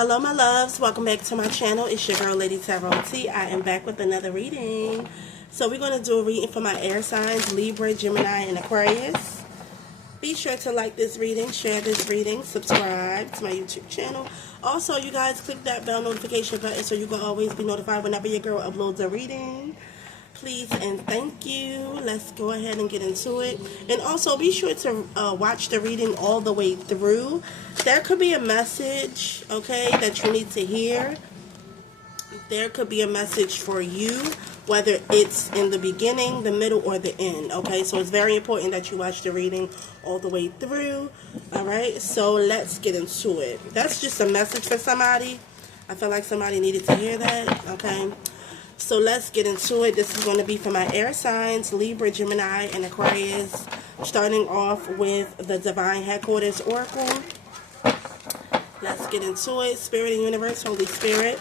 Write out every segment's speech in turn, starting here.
Hello my loves, welcome back to my channel. It's your girl Lady Tarot T. I am back with another reading. So we're going to do a reading for my air signs, Libra, Gemini, and Aquarius. Be sure to like this reading, share this reading, subscribe to my YouTube channel. Also, you guys click that bell notification button so you can always be notified whenever your girl uploads a reading. Please and thank you. Let's go ahead and get into it. And also be sure to watch the reading all the way through. There could be a message, okay, that you need to hear. There could be a message for you, whether it's in the beginning, the middle, or the end, okay? So it's very important that you watch the reading all the way through, all right? So let's get into it. That's just a message for somebody. I feel like somebody needed to hear that, okay? So let's get into it. This is going to be for my air signs, Libra, Gemini, and Aquarius. Starting off with the Divine Headquarters Oracle. Let's get into it. Spirit and Universe, Holy Spirit,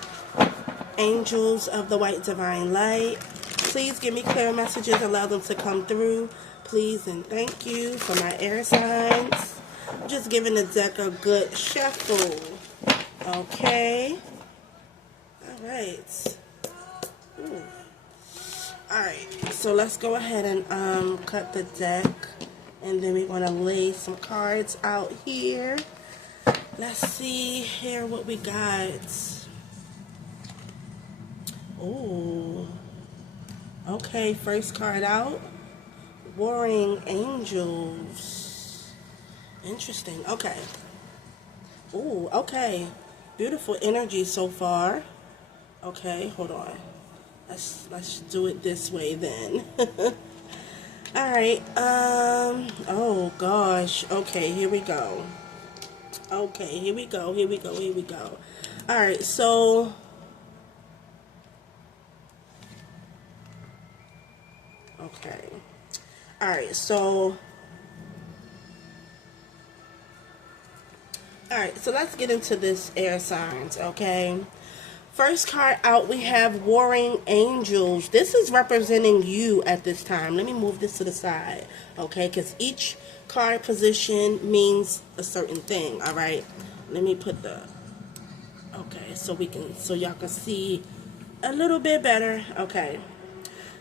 Angels of the White Divine Light. Please give me clear messages. Allow them to come through. Please and thank you for my air signs. Just giving the deck a good shuffle. Okay. All right. Alright, so let's go ahead and cut the deck, and then we're going to lay some cards out here. Let's see here what we got. Oh, okay, first card out, Warring Angels. Interesting, okay. Oh, okay, beautiful energy so far. Okay, hold on. Let's do it this way then. Alright, oh gosh. Okay, here we go. Okay, here we go. Alright, so okay. Alright, so let's get into this air signs, okay? First card out, we have Warring Angels. This is representing you at this time. Let me move this to the side, okay? Because each card position means a certain thing, all right? Let me put the, okay, so y'all can see a little bit better, okay?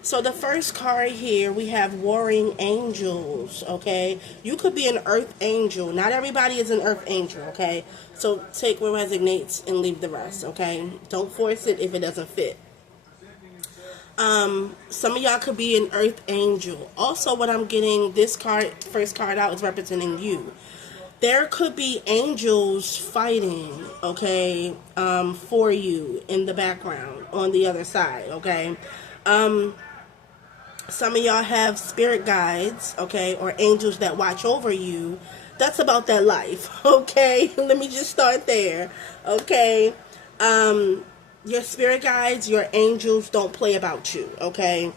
So the first card here, we have Warring Angels, okay? You could be an Earth Angel. Not everybody is an Earth Angel, okay? So take what resonates and leave the rest, okay? Don't force it if it doesn't fit. Some of y'all could be an Earth Angel. Also, what I'm getting, this card, first card out, is representing you. There could be angels fighting, okay, for you in the background on the other side, okay? Some of y'all have spirit guides, okay, or angels that watch over you. That's about that life, okay? Let me just start there, okay? Your spirit guides, your angels don't play about you, okay?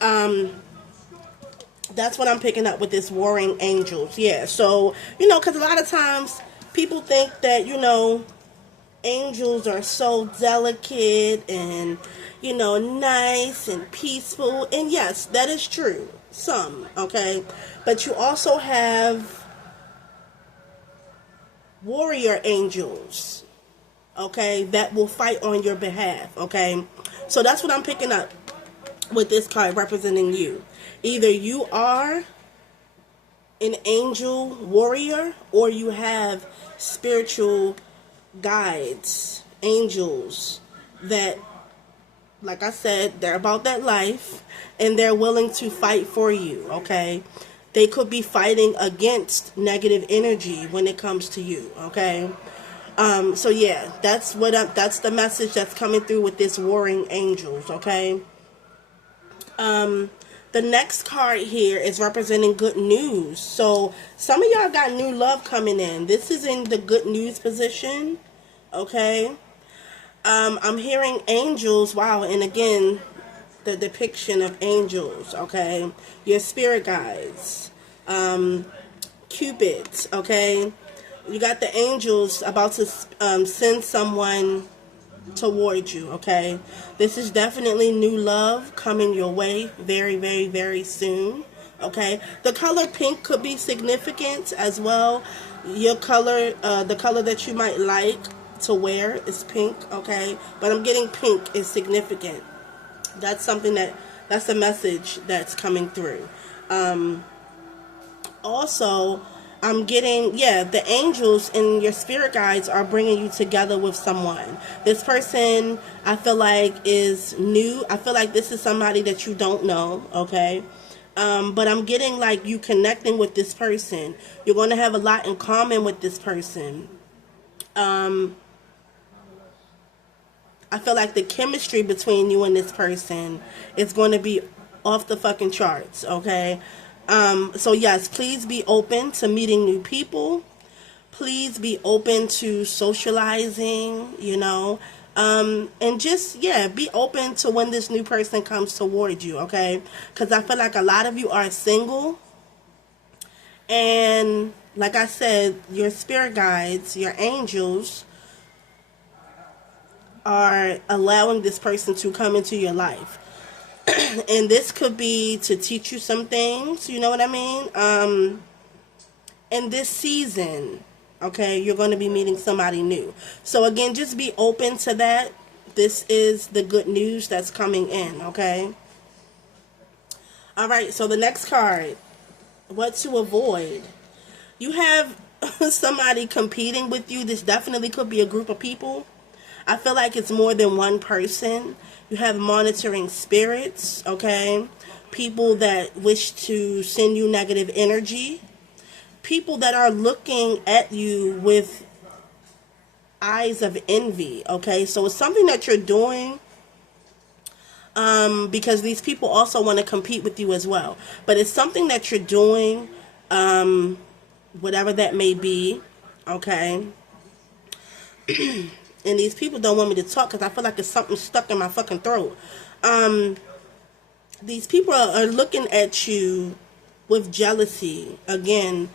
That's what I'm picking up with this Warring Angels, yeah. So, you know, because a lot of times people think that, you know, angels are so delicate and, you know, nice and peaceful. And yes, that is true. Some, okay? But you also have warrior angels, okay, that will fight on your behalf, okay? So that's what I'm picking up with this card representing you. Either you are an angel warrior or you have spiritual guides, angels that, like I said, they're about that life and they're willing to fight for you, okay? They could be fighting against negative energy when it comes to you, okay? So yeah, that's the message that's coming through with this Warring Angels, okay? The next card here is representing good news. So some of y'all got new love coming in. This is in the good news position, okay? I'm hearing angels, wow, and again, the depiction of angels, okay? Your spirit guides, cupids, okay? You got the angels about to send someone towards you, okay? This is definitely new love coming your way very, very, very soon, okay? The color pink could be significant as well. Your color, the color that you might like to wear is pink, okay? But I'm getting pink is significant. That's something that's a message that's coming through. Also, I'm getting, yeah, the angels and your spirit guides are bringing you together with someone. This person, I feel like, is new. I feel like this is somebody that you don't know, okay? But I'm getting like you connecting with this person. You're going to have a lot in common with this person. I feel like the chemistry between you and this person is going to be off the fucking charts, okay? So yes, please be open to meeting new people. Please be open to socializing, you know. And just, yeah, be open to when this new person comes toward you, okay? Because I feel like a lot of you are single. And like I said, your spirit guides, your angels, are allowing this person to come into your life. And this could be to teach you some things, you know what I mean? In this season, okay, you're going to be meeting somebody new. So again, just be open to that. This is the good news that's coming in, okay? All right, so the next card, what to avoid. You have somebody competing with you. This definitely could be a group of people. I feel like it's more than one person. You have monitoring spirits, okay? People that wish to send you negative energy. People that are looking at you with eyes of envy, okay? So it's something that you're doing because these people also want to compete with you as well. But it's something that you're doing, whatever that may be, okay? And these people don't want me to talk because I feel like it's something stuck in my fucking throat. These people are looking at you with jealousy. Again,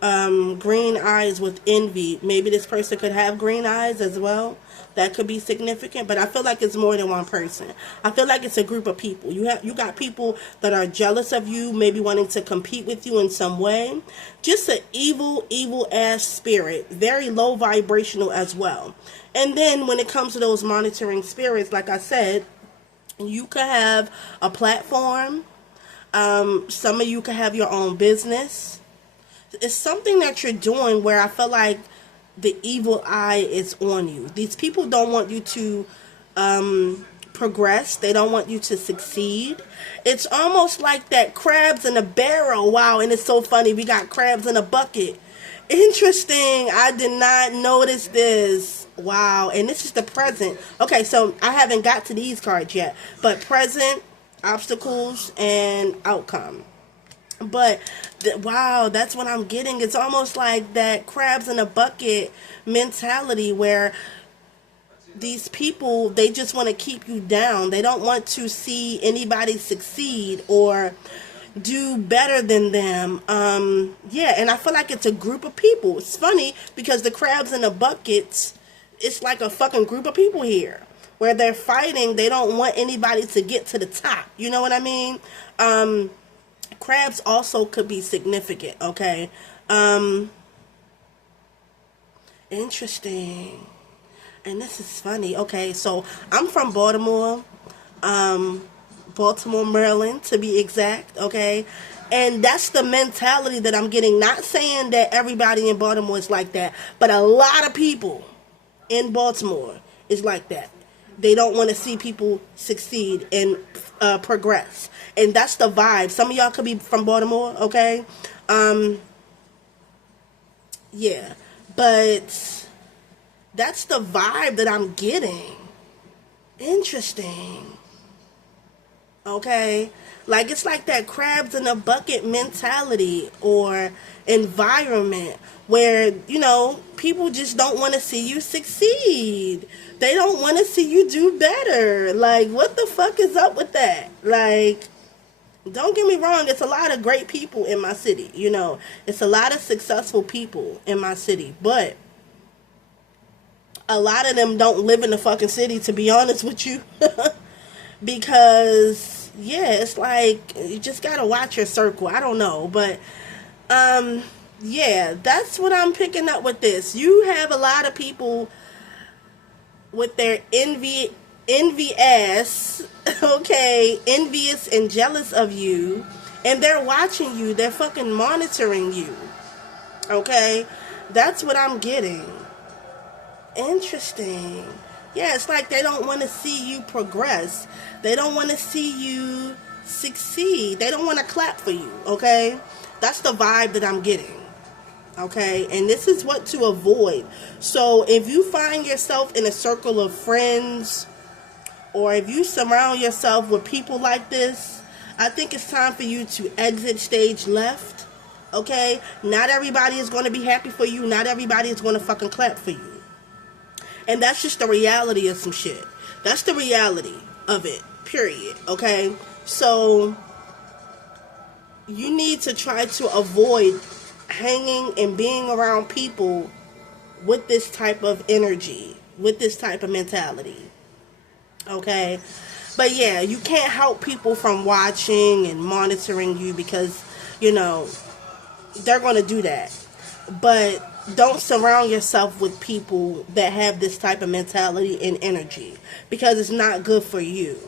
green eyes with envy. Maybe this person could have green eyes as well. That could be significant, but I feel like it's more than one person. I feel like it's a group of people. You got people that are jealous of you, maybe wanting to compete with you in some way. Just an evil ass spirit, very low vibrational as well. And then when it comes to those monitoring spirits, like I said, you could have a platform. Some of you could have your own business. It's something that you're doing where I feel like the evil eye is on you. These people don't want you to progress. They don't want you to succeed. It's almost like that crabs in a barrel. Wow, and it's so funny. We got crabs in a bucket. Interesting. I did not notice this. Wow, and this is the present. Okay, so I haven't got to these cards yet. But present, obstacles, and outcome. But wow, that's what I'm getting. It's almost like that crabs in a bucket mentality where these people, they just want to keep you down. They don't want to see anybody succeed or do better than them. Yeah, and I feel like it's a group of people. It's funny because the crabs in a bucket, it's like a fucking group of people here where they're fighting. They don't want anybody to get to the top. You know what I mean? Crabs also could be significant, okay? Interesting. And this is funny. Okay, so I'm from Baltimore, Maryland, to be exact, okay? And that's the mentality that I'm getting. Not saying that everybody in Baltimore is like that, but a lot of people in Baltimore is like that. They don't want to see people succeed and progress. And that's the vibe. Some of y'all could be from Baltimore, okay? Yeah. But that's the vibe that I'm getting. Interesting. Okay? Like, it's like that crabs in a bucket mentality or environment where, you know, people just don't want to see you succeed. They don't want to see you do better. Like, what the fuck is up with that? Like, don't get me wrong, it's a lot of great people in my city, you know. It's a lot of successful people in my city, but a lot of them don't live in the fucking city, to be honest with you. Because, yeah, it's like, you just gotta watch your circle. I don't know, but, yeah, that's what I'm picking up with this. You have a lot of people with their envious, okay, envious and jealous of you, and they're watching you. They're fucking monitoring you. Okay, that's what I'm getting. Interesting. Yeah, it's like they don't want to see you progress. They don't want to see you succeed. They don't want to clap for you. Okay, that's the vibe that I'm getting. Okay, and this is what to avoid. So if you find yourself in a circle of friends, or if you surround yourself with people like this, I think it's time for you to exit stage left. Okay, not everybody is going to be happy for you. Not everybody is going to fucking clap for you. And that's just the reality of some shit. That's the reality of it, period. Okay, so you need to try to avoid hanging and being around people with this type of energy, with this type of mentality. Okay, but yeah, you can't help people from watching and monitoring you because, you know, they're going to do that. But don't surround yourself with people that have this type of mentality and energy, because it's not good for you.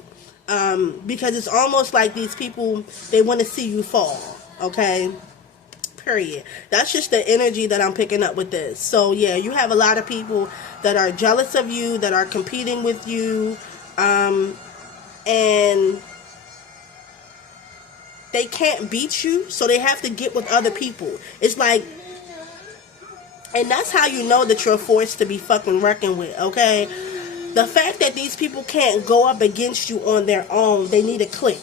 Because it's almost like these people, they want to see you fall. Okay, period. That's just the energy that I'm picking up with this. So yeah, you have a lot of people that are jealous of you, that are competing with you, and they can't beat you, so they have to get with other people. It's like, and that's how you know that you're a force to be fucking reckoned with, okay? The fact that these people can't go up against you on their own, they need a clique,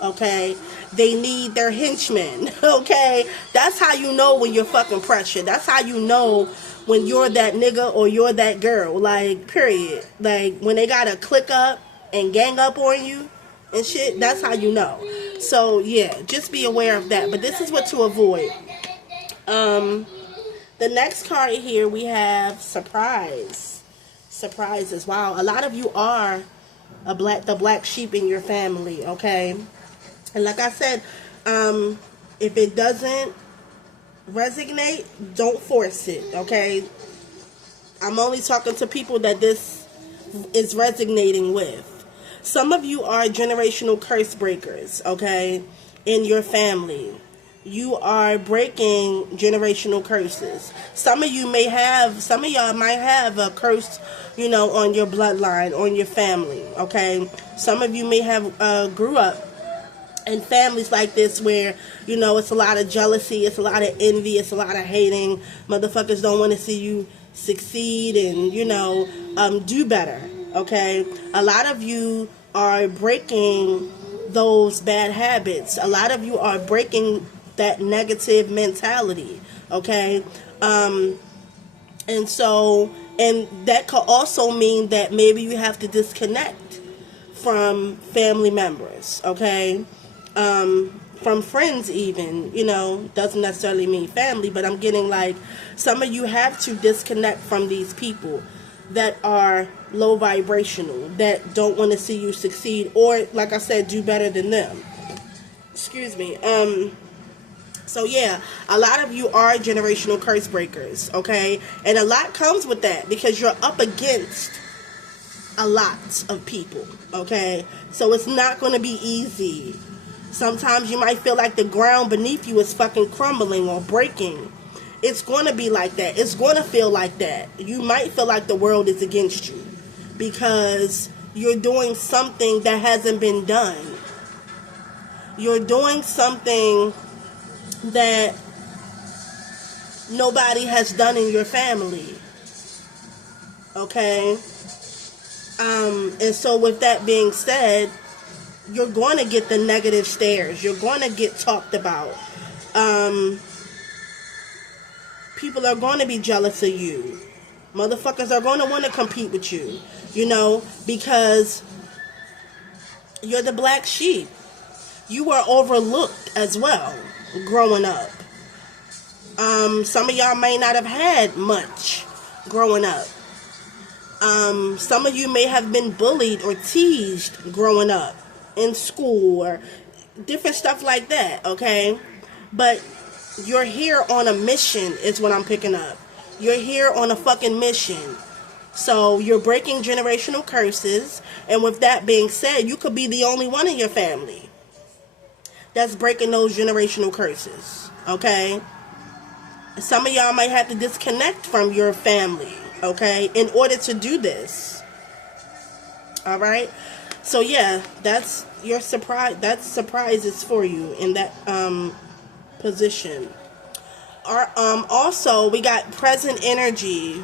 okay? They need their henchmen, okay? That's how you know when you're fucking pressured. That's how you know when you're that nigga or you're that girl, like, period. Like, when they gotta click up and gang up on you and shit, that's how you know. So, yeah, just be aware of that. But this is what to avoid. The next card here, we have surprise. Surprises. Wow, a lot of you are the black sheep in your family, okay? And like I said, if it doesn't resonate, don't force it, okay? I'm only talking to people that this is resonating with. Some of you are generational curse breakers, okay, in your family. You are breaking generational curses. Some of y'all might have a curse, you know, on your bloodline, on your family, okay? Some of you may have grew up in families like this where, you know, it's a lot of jealousy, it's a lot of envy, it's a lot of hating. Motherfuckers don't want to see you succeed and, you know, do better, okay? A lot of you are breaking those bad habits. A lot of you are breaking that negative mentality, okay? And that could also mean that maybe you have to disconnect from family members, okay? From friends even, you know, doesn't necessarily mean family, but I'm getting like some of you have to disconnect from these people that are low vibrational, that don't want to see you succeed, or like I said, do better than them. Excuse me. So yeah, a lot of you are generational curse breakers, okay? And a lot comes with that because you're up against a lot of people, okay? So it's not going to be easy. Sometimes you might feel like the ground beneath you is fucking crumbling or breaking. It's going to be like that. It's going to feel like that. You might feel like the world is against you because you're doing something that hasn't been done. You're doing something that nobody has done in your family, okay? And so with that being said, you're going to get the negative stares. You're going to get talked about. People are going to be jealous of you. Motherfuckers are going to want to compete with you, you know, because you're the black sheep. You were overlooked as well growing up. Some of y'all may not have had much growing up. Some of you may have been bullied or teased growing up in school or different stuff like that, okay? But you're here on a mission is what I'm picking up. You're here on a fucking mission. So you're breaking generational curses. And with that being said, you could be the only one in your family that's breaking those generational curses. Okay? Some of y'all might have to disconnect from your family, okay, in order to do this. All right? So yeah, that's your surprise. That surprise is for you in that position. Also, we got present energy,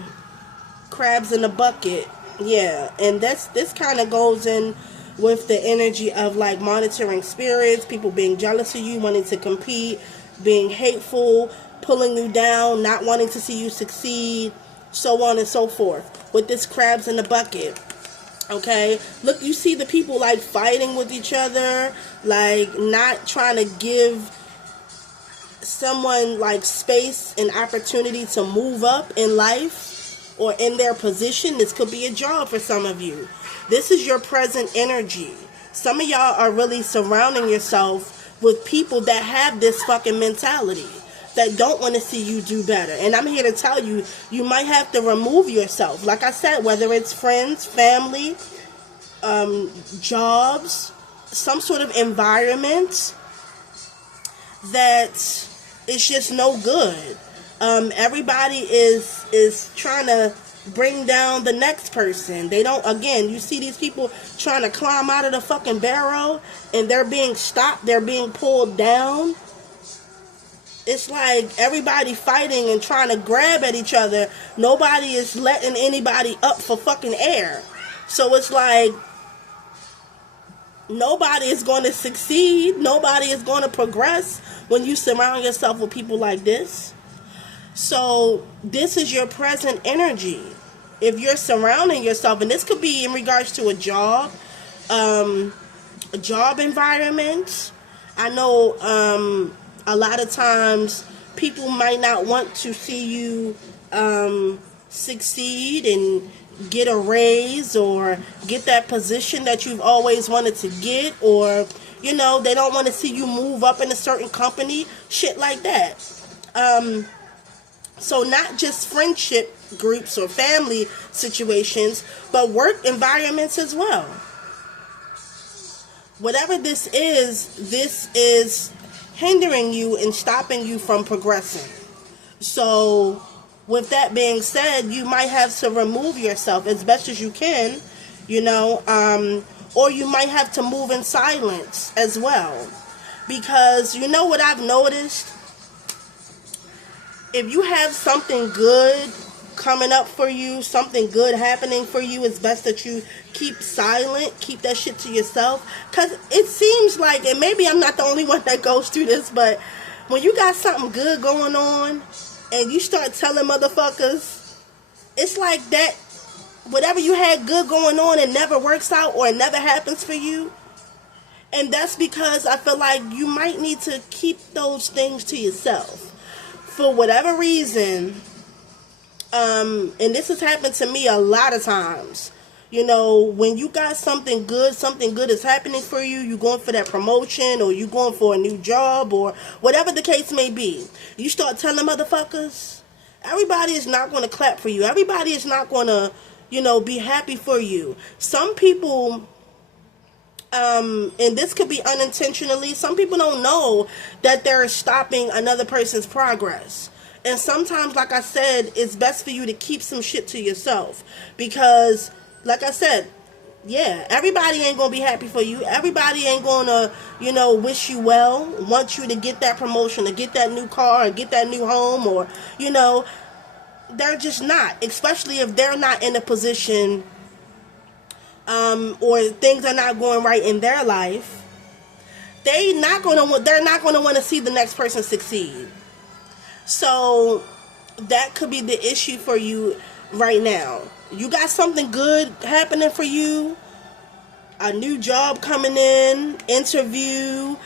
crabs in the bucket. Yeah, and this kind of goes in with the energy of like monitoring spirits, people being jealous of you, wanting to compete, being hateful, pulling you down, not wanting to see you succeed, so on and so forth. With this crabs in the bucket. Okay, look, you see the people like fighting with each other, like not trying to give someone like space and opportunity to move up in life or in their position. This could be a job for some of you. This is your present energy. Some of y'all are really surrounding yourself with people that have this fucking mentality, that don't want to see you do better. And I'm here to tell you, you might have to remove yourself. Like I said, whether it's friends, family, jobs, some sort of environment that is just no good. Everybody is trying to bring down the next person. They don't, again, you see these people trying to climb out of the fucking barrel and they're being stopped, they're being pulled down. It's like everybody fighting and trying to grab at each other. Nobody is letting anybody up for fucking air. So it's like nobody is going to succeed. Nobody is going to progress when you surround yourself with people like this. So this is your present energy. If you're surrounding yourself, and this could be in regards to a job environment. I know a lot of times people might not want to see you succeed and get a raise or get that position that you've always wanted to get, or you know, they don't want to see you move up in a certain company, shit like that. So not just friendship groups or family situations, but work environments as well. Whatever this is hindering you and stopping you from progressing. So with that being said, you might have to remove yourself as best as you can, you know, or you might have to move in silence as well. Because you know what I've noticed? If you have something good coming up for you, something good happening for you, it's best that you keep silent, keep that shit to yourself. Because it seems like, and maybe I'm not the only one that goes through this, but when you got something good going on and you start telling motherfuckers, it's like that, whatever you had good going on, it never works out or it never happens for you. And that's because I feel like you might need to keep those things to yourself. For whatever reason, and this has happened to me a lot of times. You know, when you got something good is happening for you, you're going for that promotion or you're going for a new job or whatever the case may be. You start telling motherfuckers, everybody is not going to clap for you. Everybody is not going to, you know, be happy for you. Some people, and this could be unintentionally, some people don't know that they're stopping another person's progress. And sometimes, like I said, it's best for you to keep some shit to yourself. Because, like I said, yeah, everybody ain't going to be happy for you. Everybody ain't going to, you know, wish you well, want you to get that promotion, or get that new car, or get that new home, or, you know, they're just not. Especially if they're not in a position, or things are not going right in their life. They're not going to want to see the next person succeed. So that could be the issue for you right now. You got something good happening for you, a new job coming in, interview,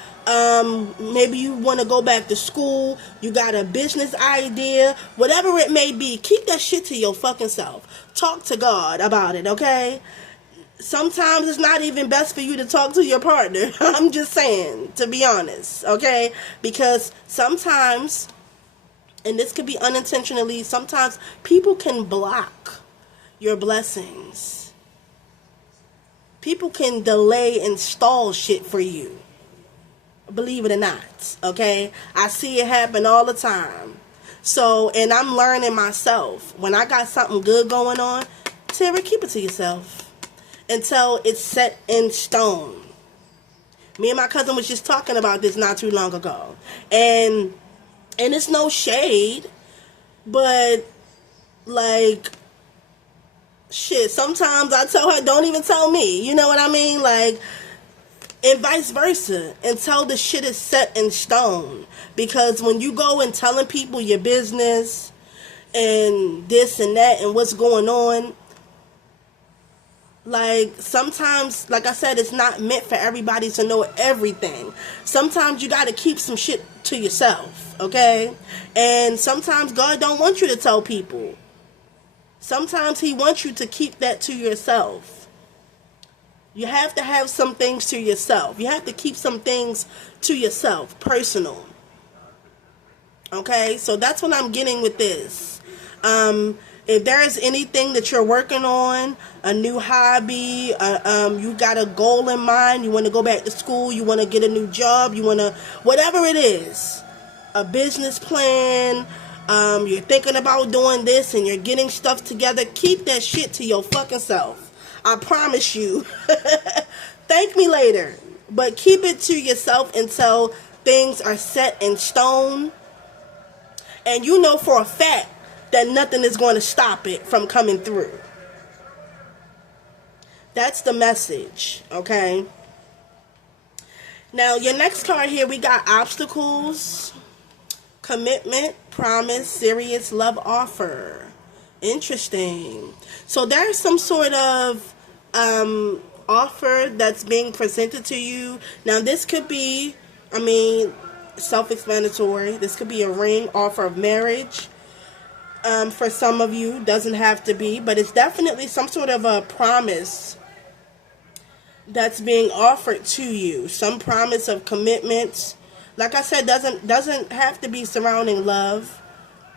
maybe you want to go back to school, you got a business idea, whatever it may be, keep that shit to your fucking self. Talk to God about it, okay? Sometimes it's not even best for you to talk to your partner. I'm just saying, to be honest, okay? Because sometimes, and this could be unintentionally, sometimes people can block your blessings. People can delay and stall shit for you. Believe it or not, okay? I see it happen all the time. So, and I'm learning myself. When I got something good going on, Tara, keep it to yourself until it's set in stone. Me and my cousin was just talking about this not too long ago. And it's no shade, but like, shit, sometimes I tell her, don't even tell me. You know what I mean? Like, and vice versa, until the shit is set in stone. Because when you go and telling people your business and this and that and what's going on, like, sometimes, like I said, it's not meant for everybody to know everything. Sometimes you got to keep some shit to yourself, okay? And sometimes God don't want you to tell people. Sometimes he wants you to keep that to yourself. You have to have some things to yourself. You have to keep some things to yourself, personal. Okay, so that's what I'm getting with this. If there is anything that you're working on, a new hobby, you got a goal in mind, you want to go back to school, you want to get a new job, you want to, whatever it is, a business plan, you're thinking about doing this and you're getting stuff together, keep that shit to your fucking self. I promise you. Thank me later. But keep it to yourself until things are set in stone. And you know for a fact that nothing is going to stop it from coming through. That's the message, okay? Now, your next card here, we got obstacles, commitment, promise, serious love offer. Interesting. So there's some sort of offer that's being presented to you. Now, this could be, self-explanatory. This could be a ring, offer of marriage. For some of you, doesn't have to be, but it's definitely some sort of a promise that's being offered to you. Some promise of commitment. Like I said, doesn't have to be surrounding love.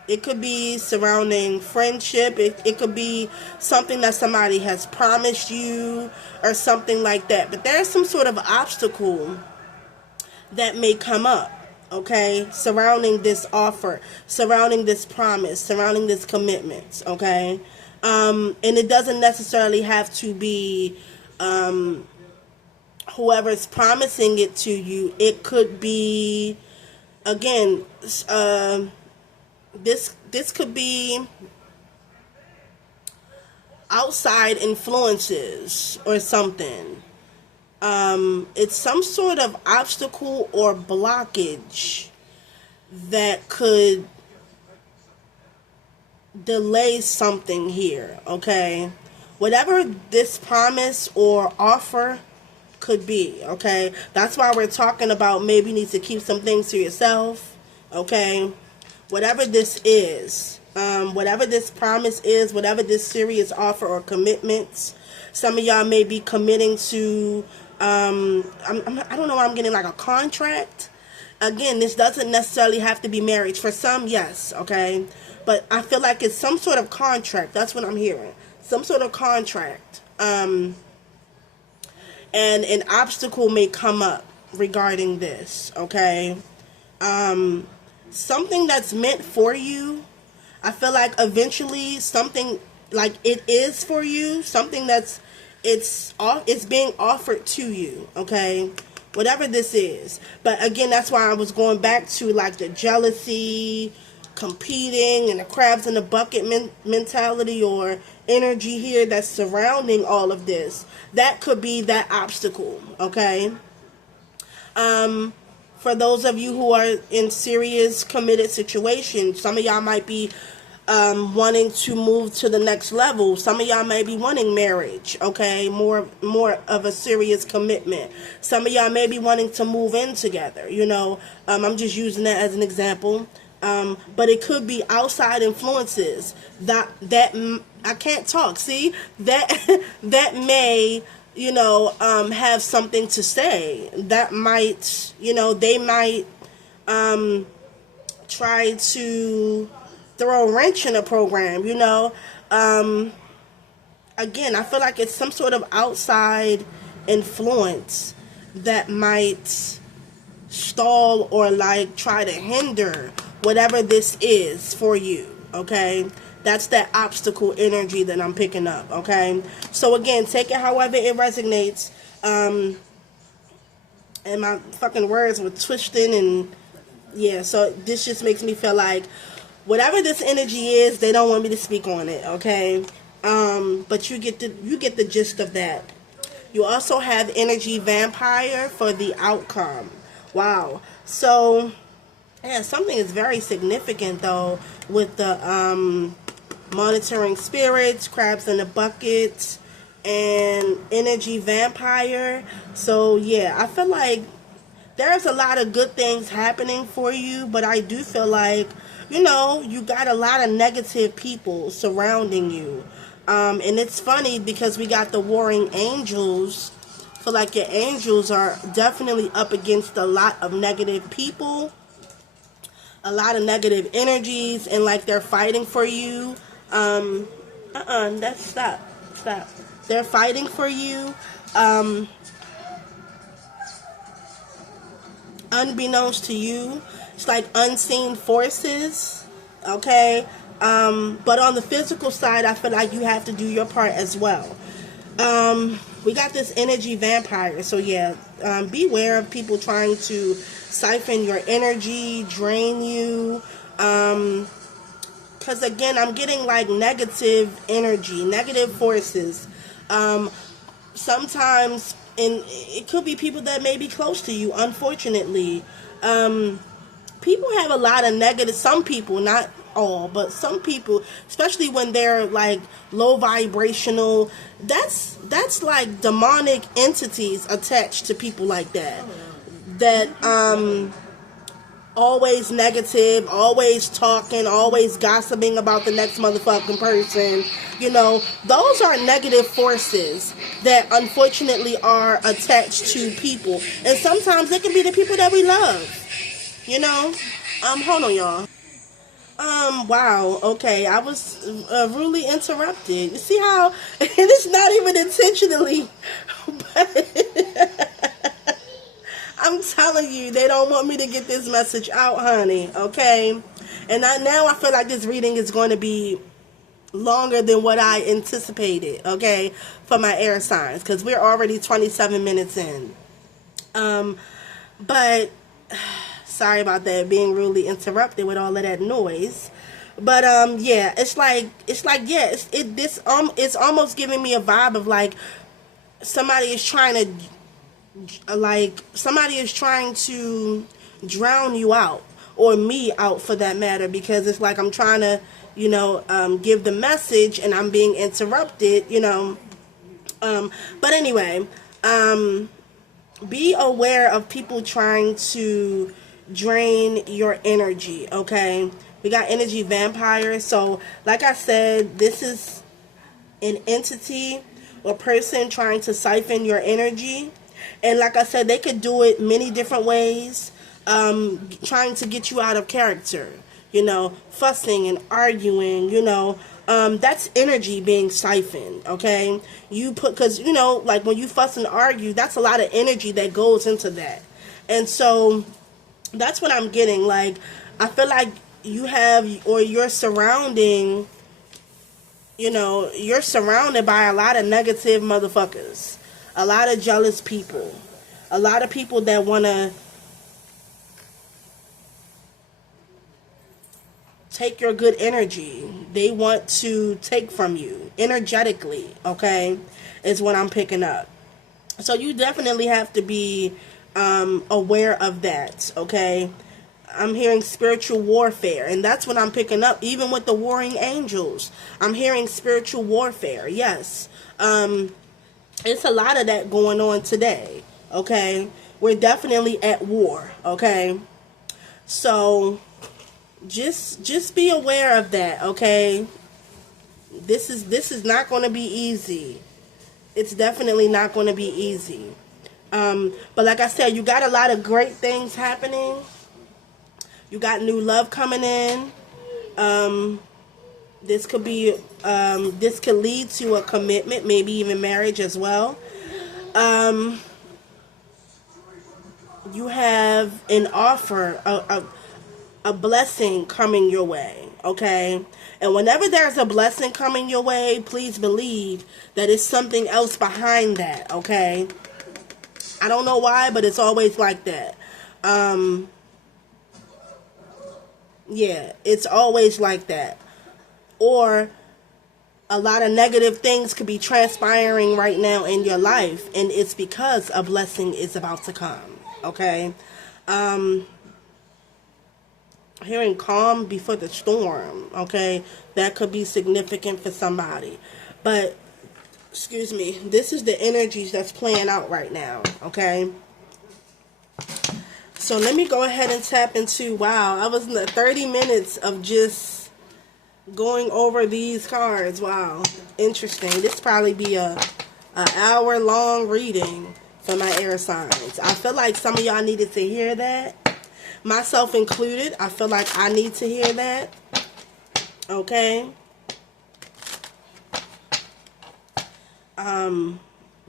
It could be surrounding friendship. It could be something that somebody has promised you or something like that. But there's some sort of obstacle that may come up, okay, surrounding this offer, surrounding this promise, surrounding this commitment, okay? And it doesn't necessarily have to be whoever's promising it to you. It could be, again, this could be outside influences or something. It's some sort of obstacle or blockage that could delay something here, okay? Whatever this promise or offer could be, okay? That's why we're talking about maybe you need to keep some things to yourself, okay? Whatever this is, whatever this promise is, whatever this serious offer or commitments, some of y'all may be committing to, I don't know, I'm getting like a contract. Again, this doesn't necessarily have to be marriage. For some, yes, okay? But I feel like it's some sort of contract. That's what I'm hearing. Some sort of contract. And an obstacle may come up regarding this, okay? Something that's meant for you, I feel like eventually something like it is for you, something that's it's being offered to you, okay? Whatever this is. But again, that's why I was going back to like the jealousy, competing, and the crabs in the bucket mentality or energy here that's surrounding all of this. That could be that obstacle, okay? For those of you who are in serious committed situations, some of y'all might be wanting to move to the next level. Some of y'all may be wanting marriage, okay? More of a serious commitment. Some of y'all may be wanting to move in together, you know. I'm just using that as an example. But it could be outside influences that I can't talk. See, that may, you know, have something to say. That might, you know, they might try to throw a wrench in a program, you know. again, I feel like it's some sort of outside influence that might stall or like try to hinder whatever this is for you, okay? That's that obstacle energy that I'm picking up, okay? So again, take it however it resonates. And my fucking words were twisting, and yeah, so this just makes me feel like whatever this energy is, they don't want me to speak on it, okay? But you get the gist of that. You also have energy vampire for the outcome. Wow. So yeah, something is very significant though with the monitoring spirits, crabs in the bucket, and energy vampire. So yeah, I feel like there's a lot of good things happening for you, but I do feel like, you know, you got a lot of negative people surrounding you. And it's funny because we got the warring angels. I feel like your angels are definitely up against a lot of negative people, a lot of negative energies, and like they're fighting for you. That's stop. They're fighting for you. Unbeknownst to you, it's like unseen forces, okay? But on the physical side, I feel like you have to do your part as well. We got this energy vampire, so yeah, beware of people trying to siphon your energy, drain you, because again, I'm getting like negative energy, negative forces. Sometimes, and it could be people that may be close to you, unfortunately. People have a lot of negative, some people, not all, but some people, especially when they're like low vibrational, that's like demonic entities attached to people like that. That always negative, always talking, always gossiping about the next motherfucking person. You know, those are negative forces that unfortunately are attached to people. And sometimes it can be the people that we love. You know? Hold on, y'all. Wow, okay, I was rudely interrupted. You see how, and it's not even intentionally, but I'm telling you, they don't want me to get this message out, honey, okay? And now I feel like this reading is going to be longer than what I anticipated, okay, for my air signs, because we're already 27 minutes in. But sorry about that, being rudely interrupted with all of that noise. But yeah, it's almost giving me a vibe of like somebody is trying to drown you out, or me out for that matter, because it's like I'm trying to, you know, give the message and I'm being interrupted, you know. But anyway, be aware of people trying to drain your energy, okay? We got energy vampires. So like I said, this is an entity or person trying to siphon your energy. And like I said, they could do it many different ways, trying to get you out of character, you know, fussing and arguing, you know. That's energy being siphoned, okay? Because, you know, like when you fuss and argue, that's a lot of energy that goes into that. And so that's what I'm getting. Like, I feel like you have, or you're surrounding, you know, you're surrounded by a lot of negative motherfuckers, a lot of jealous people, a lot of people that want to take your good energy. They want to take from you energetically, okay, is what I'm picking up. So you definitely have to be aware of that, okay? I'm hearing spiritual warfare, and that's what I'm picking up. Even with the warring angels, I'm hearing spiritual warfare. Yes, it's a lot of that going on today, okay? We're definitely at war, okay? So just be aware of that, okay? This is not going to be easy. It's definitely not going to be easy. But like I said, you got a lot of great things happening. You got new love coming in. This could be, this could lead to a commitment, maybe even marriage as well. Um, you have an offer, a blessing coming your way, okay? And whenever there's a blessing coming your way, please believe that it's something else behind that, okay? I don't know why, but it's always like that. Um, yeah, it's always like that. Or a lot of negative things could be transpiring right now in your life, and it's because a blessing is about to come, okay? Um, Hearing calm before the storm, okay? That could be significant for somebody. But, excuse me, this is the energies that's playing out right now, okay? So let me go ahead and tap into, wow, I was in the 30 minutes of just going over these cards. Wow, interesting. This probably be a hour long reading for my air signs. I feel like some of y'all needed to hear that, myself included. I feel like I need to hear that, okay?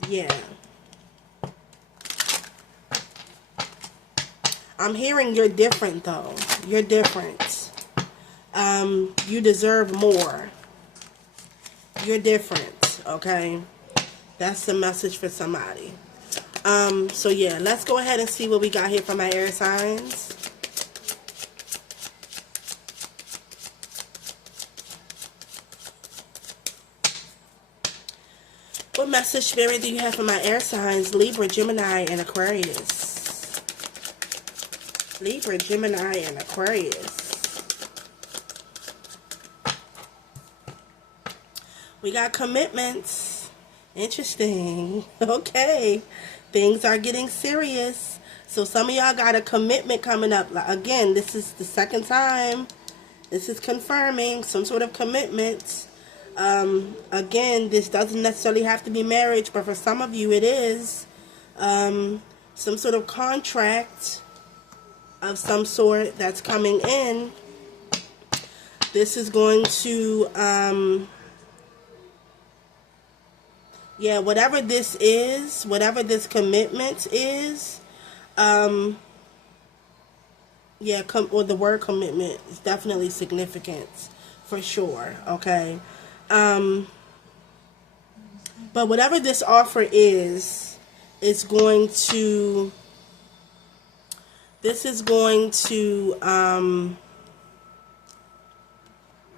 Yeah, I'm hearing you're different though. You're different. You deserve more. You're different, okay? That's the message for somebody. So yeah, let's go ahead and see what we got here for my air signs. What message, Spirit, do you have for my air signs? Libra, Gemini, and Aquarius. Libra, Gemini, and Aquarius. We got commitments. Interesting. Okay. Things are getting serious. So some of y'all got a commitment coming up. Again, this is the second time. This is confirming some sort of commitment. Again, this doesn't necessarily have to be marriage, but for some of you it is. Some sort of contract of some sort that's coming in. This is going to, yeah, whatever this is, whatever this commitment is, yeah, or the word commitment is definitely significant, for sure, okay? But whatever this offer is going to, this is going to,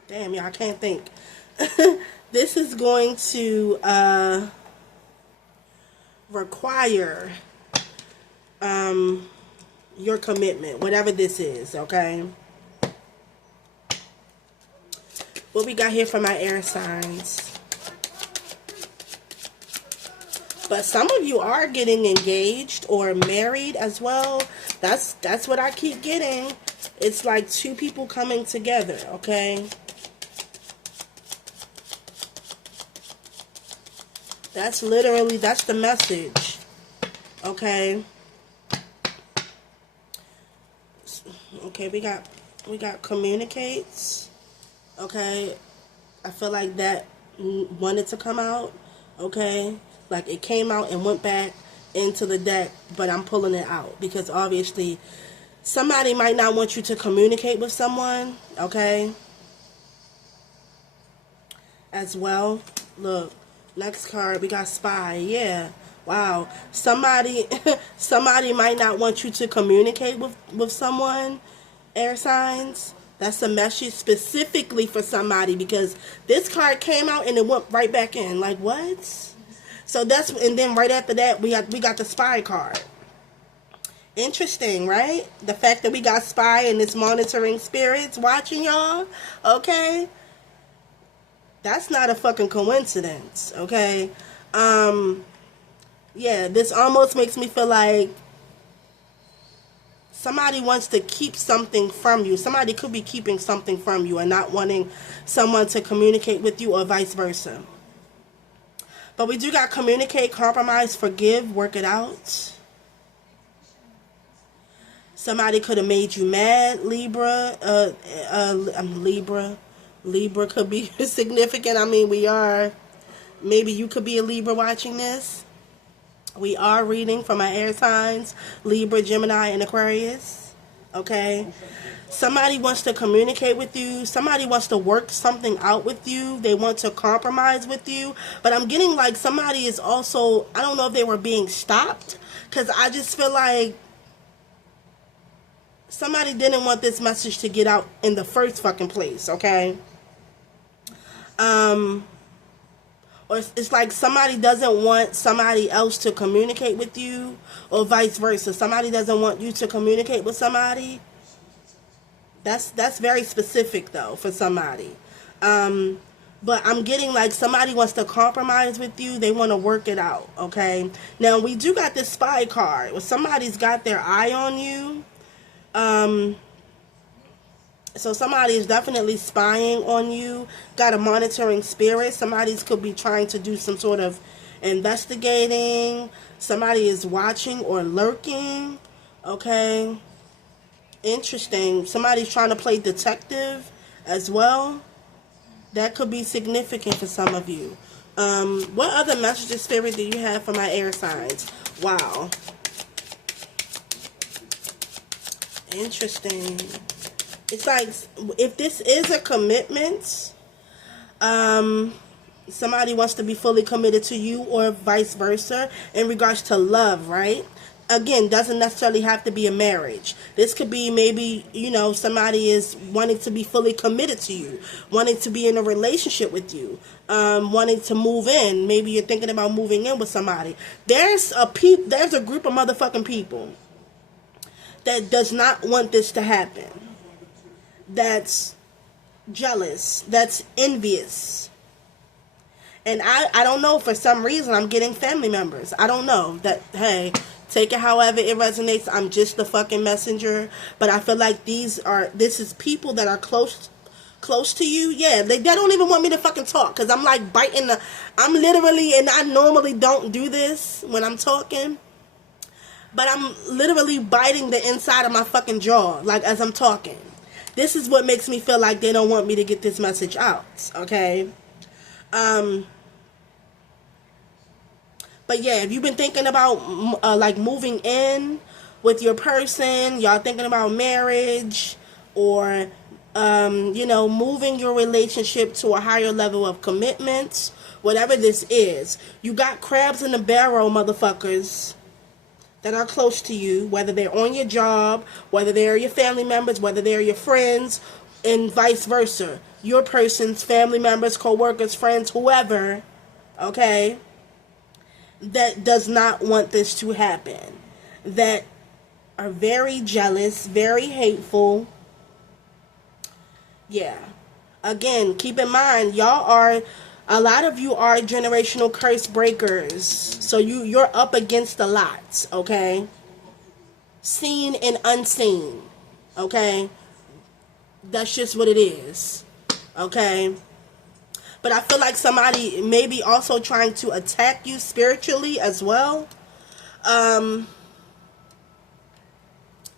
damn, y'all, I can't think. This is going to, require, your commitment, whatever this is, okay? What we got here for my air signs? But some of you are getting engaged or married as well. That's what I keep getting. It's like two people coming together, okay? That's literally, that's the message, okay? Okay, we got communicates, okay? I feel like that wanted to come out, okay? Like it came out and went back into the deck, but I'm pulling it out because obviously somebody might not want you to communicate with someone, okay? As well. Look, next card, we got spy. Yeah. Wow. Somebody somebody might not want you to communicate with someone, air signs. That's a message specifically for somebody because this card came out and it went right back in. Like, what? So that's, and then right after that, we got the spy card. Interesting, right? The fact that we got spy and it's monitoring spirits watching y'all, okay? That's not a fucking coincidence, okay? Yeah, this almost makes me feel like somebody wants to keep something from you. Somebody could be keeping something from you and not wanting someone to communicate with you or vice versa. But we do got communicate, compromise, forgive, work it out. Somebody could have made you mad, Libra. Libra. Libra could be significant. I mean, we are, maybe you could be a Libra watching this. We are reading from my air signs, Libra, Gemini, and Aquarius. Okay? Somebody wants to communicate with you. Somebody wants to work something out with you. They want to compromise with you. But I'm getting like somebody is also, I don't know if they were being stopped. Because I just feel like somebody didn't want this message to get out in the first fucking place. Okay? Or it's like somebody doesn't want somebody else to communicate with you, or vice versa. Somebody doesn't want you to communicate with somebody. That's very specific though for somebody. But I'm getting like somebody wants to compromise with you. They want to work it out. Okay. Now we do got this spy card. Well, somebody's got their eye on you. So somebody is definitely spying on you, got a monitoring spirit. Somebody could be trying to do some sort of investigating. Somebody is watching or lurking. Okay. Interesting. Somebody's trying to play detective as well. That could be significant for some of you. What other messages, Spirit, do you have for my air signs? Wow. Interesting. It's like, if this is a commitment, somebody wants to be fully committed to you or vice versa in regards to love, right? Again, doesn't necessarily have to be a marriage. This could be maybe, you know, somebody is wanting to be fully committed to you, wanting to be in a relationship with you, wanting to move in. Maybe you're thinking about moving in with somebody. There's a group of motherfucking people that does not want this to happen. That's jealous, that's envious. And I don't know, for some reason I'm getting family members. I don't know. That, hey, take it however it resonates. I'm just the fucking messenger. But I feel like this is people that are close to you. Yeah, they don't even want me to fucking talk, because I'm like biting I'm literally, and I normally don't do this when I'm talking, but I'm literally biting the inside of my fucking jaw, like, as I'm talking. This is what makes me feel like they don't want me to get this message out, okay? But yeah, if you've been thinking about, like, moving in with your person, y'all thinking about marriage, or, you know, moving your relationship to a higher level of commitment, whatever this is, you got crabs in the barrel, motherfuckers, that are close to you, whether they're on your job, whether they're your family members, whether they're your friends, and vice versa. Your person's family members, co-workers, friends, whoever, okay, that does not want this to happen, that are very jealous, very hateful. Yeah. Again, keep in mind, a lot of you are generational curse breakers. So you're up against a lot, okay? Seen and unseen, okay? That's just what it is, okay? But I feel like somebody may be also trying to attack you spiritually as well. Yeah,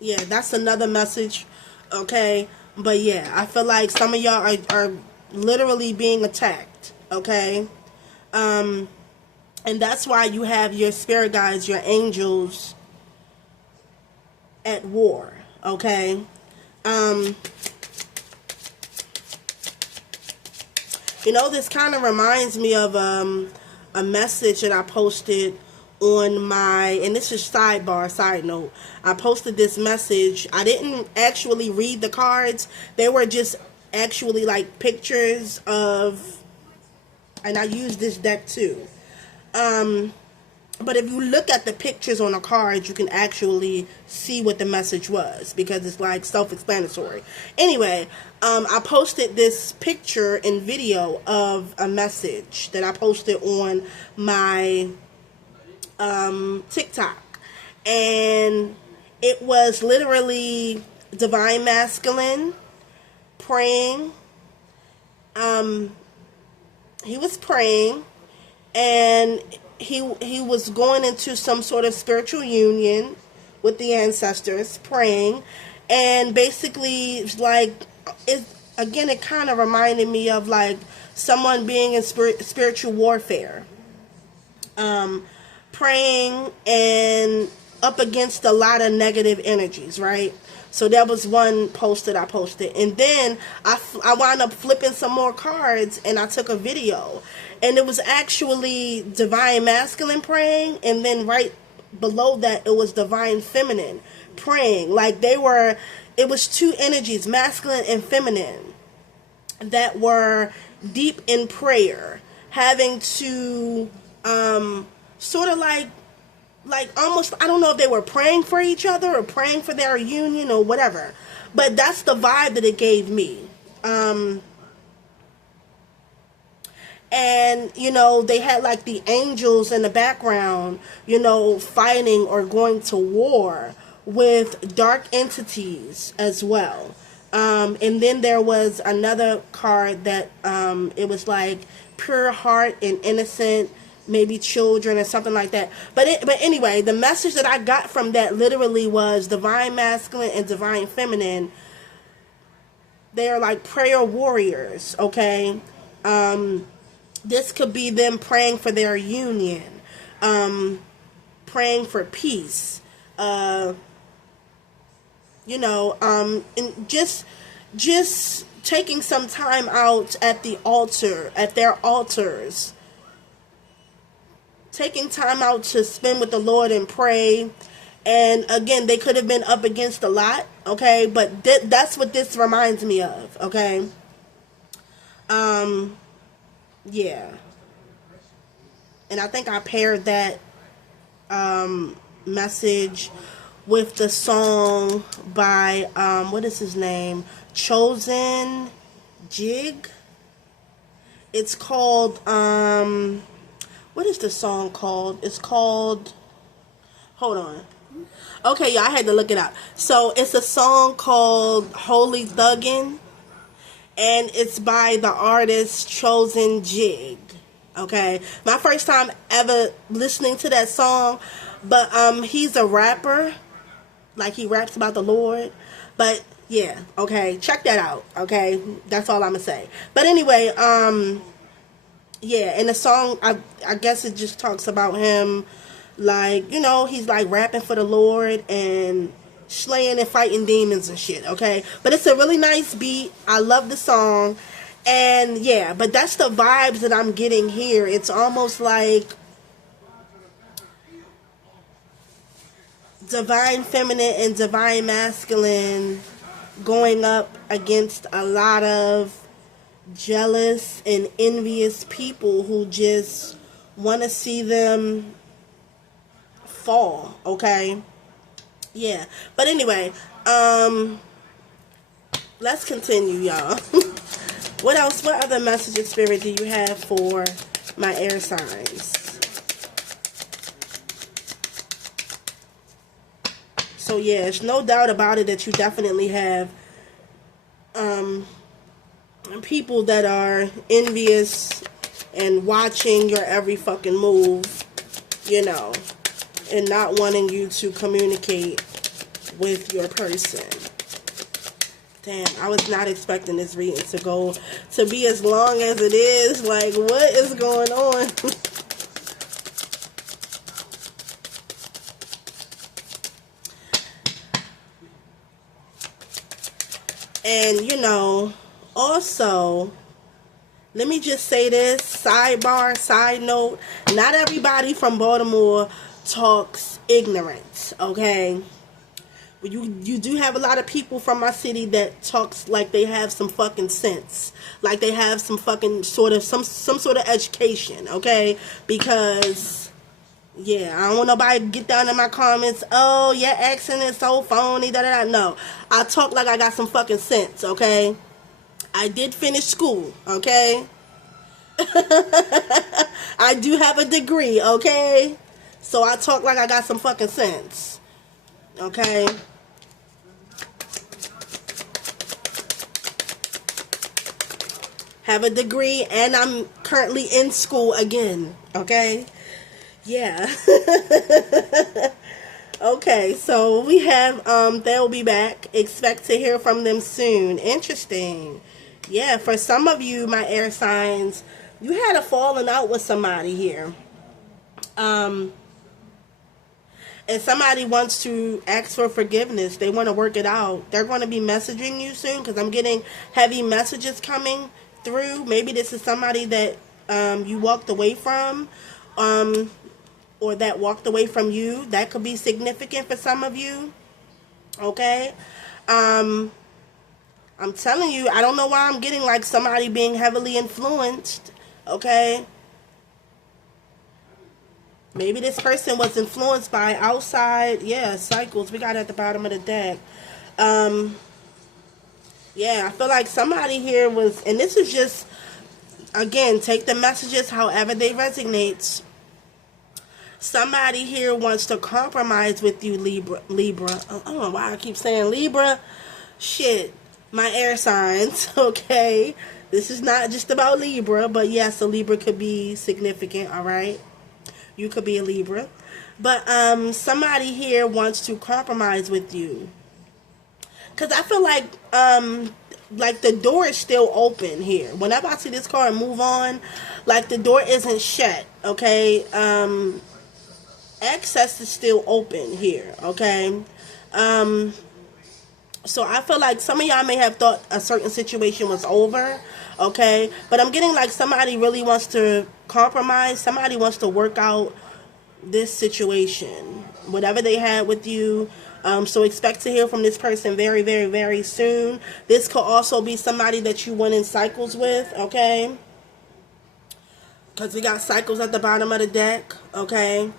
that's another message, okay? But yeah, I feel like some of y'all are literally being attacked, okay? And that's why you have your spirit guides, your angels, at war, okay? You know, this kind of reminds me of a message that I posted on my, and this is side note, I posted this message. I didn't actually read the cards. They were just actually like pictures of, and I used this deck too. But if you look at the pictures on the cards, you can actually see what the message was, because it's like self-explanatory. Anyway, I posted this picture and video of a message that I posted on my TikTok, and it was literally Divine Masculine praying. He was praying, and he was going into some sort of spiritual union with the ancestors, praying, and basically it's like again, it kind of reminded me of like someone being in spiritual warfare, praying and up against a lot of negative energies, right? So that was one post that I posted. And then I wound up flipping some more cards and I took a video. And it was actually Divine Masculine praying. And then right below that, it was Divine Feminine praying. Like it was two energies, masculine and feminine, that were deep in prayer, having to sort of like almost, I don't know if they were praying for each other or praying for their union or whatever, but that's the vibe that it gave me. And they had like the angels in the background, fighting or going to war with dark entities as well. And then there was another card that it was like pure heart and innocent, maybe children or something like that. But anyway, the message that I got from that literally was Divine Masculine and Divine Feminine. They are like prayer warriors, okay? This could be them praying for their union, praying for peace, and just taking some time out at the altar, at their altars, taking time out to spend with the Lord and pray. And again, they could have been up against a lot, okay? But that's what this reminds me of, okay? Yeah. And I think I paired that message with the song by, what is his name? Chosen Jig. It's called, what is the song called? It's called, hold on. Okay, yeah, I had to look it up. So it's a song called Holy Thuggin', and it's by the artist Chosen Jig. Okay, my first time ever listening to that song, but he's a rapper, like he raps about the Lord. But yeah, okay, check that out. Okay, that's all I'm gonna say. But anyway, yeah, and the song, I guess it just talks about him, like, he's like rapping for the Lord and slaying and fighting demons and shit, okay? But it's a really nice beat. I love the song. And yeah, but that's the vibes that I'm getting here. It's almost like Divine Feminine and Divine Masculine going up against a lot of jealous and envious people who just want to see them fall, okay? Yeah, but anyway, let's continue, y'all. What else? What other message of spirit do you have for my air signs? So yeah, there's no doubt about it that you definitely have people that are envious and watching your every fucking move, and not wanting you to communicate with your person. Damn, I was not expecting this reading to be as long as it is. Like, what is going on? And, also, let me just say this, sidebar, side note, not everybody from Baltimore talks ignorance, okay? You do have a lot of people from my city that talks like they have some fucking sense, like they have some fucking sort of some sort of education, okay? Because yeah, I don't want nobody to get down in my comments, oh, your accent is so phony, da da da. No, I talk like I got some fucking sense, okay? I did finish school, okay? I do have a degree, okay? So I talk like I got some fucking sense, okay? Have a degree, and I'm currently in school again, okay? Yeah. Okay, so we have, they'll be back. Expect to hear from them soon. Interesting. Yeah, for some of you, my air signs, you had a falling out with somebody here. Um, and somebody wants to ask for forgiveness. They want to work it out. They're going to be messaging you soon because I'm getting heavy messages coming through. Maybe this is somebody that you walked away from, or that walked away from you. That could be significant for some of you. Okay. I'm telling you, I don't know why I'm getting like somebody being heavily influenced. Okay. Maybe this person was influenced by outside, cycles. We got at the bottom of the deck. Yeah, I feel like somebody here was, and this is just, again, take the messages however they resonate. Somebody here wants to compromise with you, Libra. I don't know why I keep saying Libra. Shit. My air signs, okay? This is not just about Libra, but yes, a Libra could be significant, all right? You could be a Libra. But somebody here wants to compromise with you. Because I feel like the door is still open here. Whenever I see this card move on, like the door isn't shut, okay? Access is still open here, okay? So I feel like some of y'all may have thought a certain situation was over, okay? But I'm getting like somebody really wants to compromise. Somebody wants to work out this situation, whatever they had with you. So expect to hear from this person very, very, very soon. This could also be somebody that you went in cycles with, okay? Because we got cycles at the bottom of the deck, okay?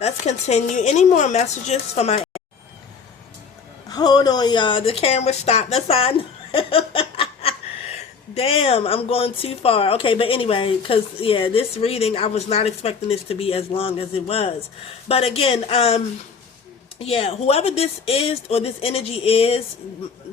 Let's continue. Any more messages for my... Hold on, y'all. The camera stopped. That's on. Damn, I'm going too far. Okay, but anyway, because, yeah, this reading, I was not expecting this to be as long as it was. But again, yeah, whoever this is or this energy is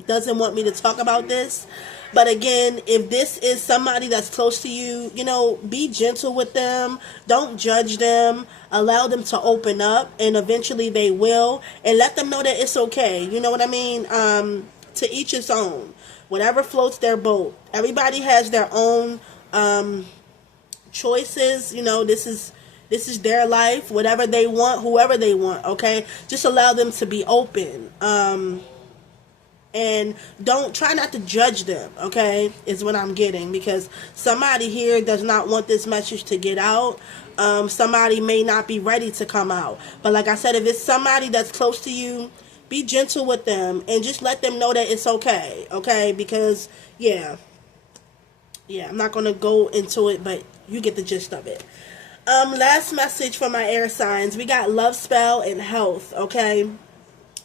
doesn't want me to talk about this. But again, if this is somebody that's close to you, you know, be gentle with them. Don't judge them. Allow them to open up, and eventually they will. And let them know that it's okay. You know what I mean? To each his own. Whatever floats their boat. Everybody has their own choices. You know, this is their life. Whatever they want, whoever they want. Okay, just allow them to be open. And don't try not to judge them, okay, is what I'm getting. Because somebody here does not want this message to get out. Somebody may not be ready to come out. But like I said, if it's somebody that's close to you, be gentle with them and just let them know that it's okay, okay? Because, yeah, I'm not going to go into it, but you get the gist of it. Last message for my air signs. We got love spell and health, okay?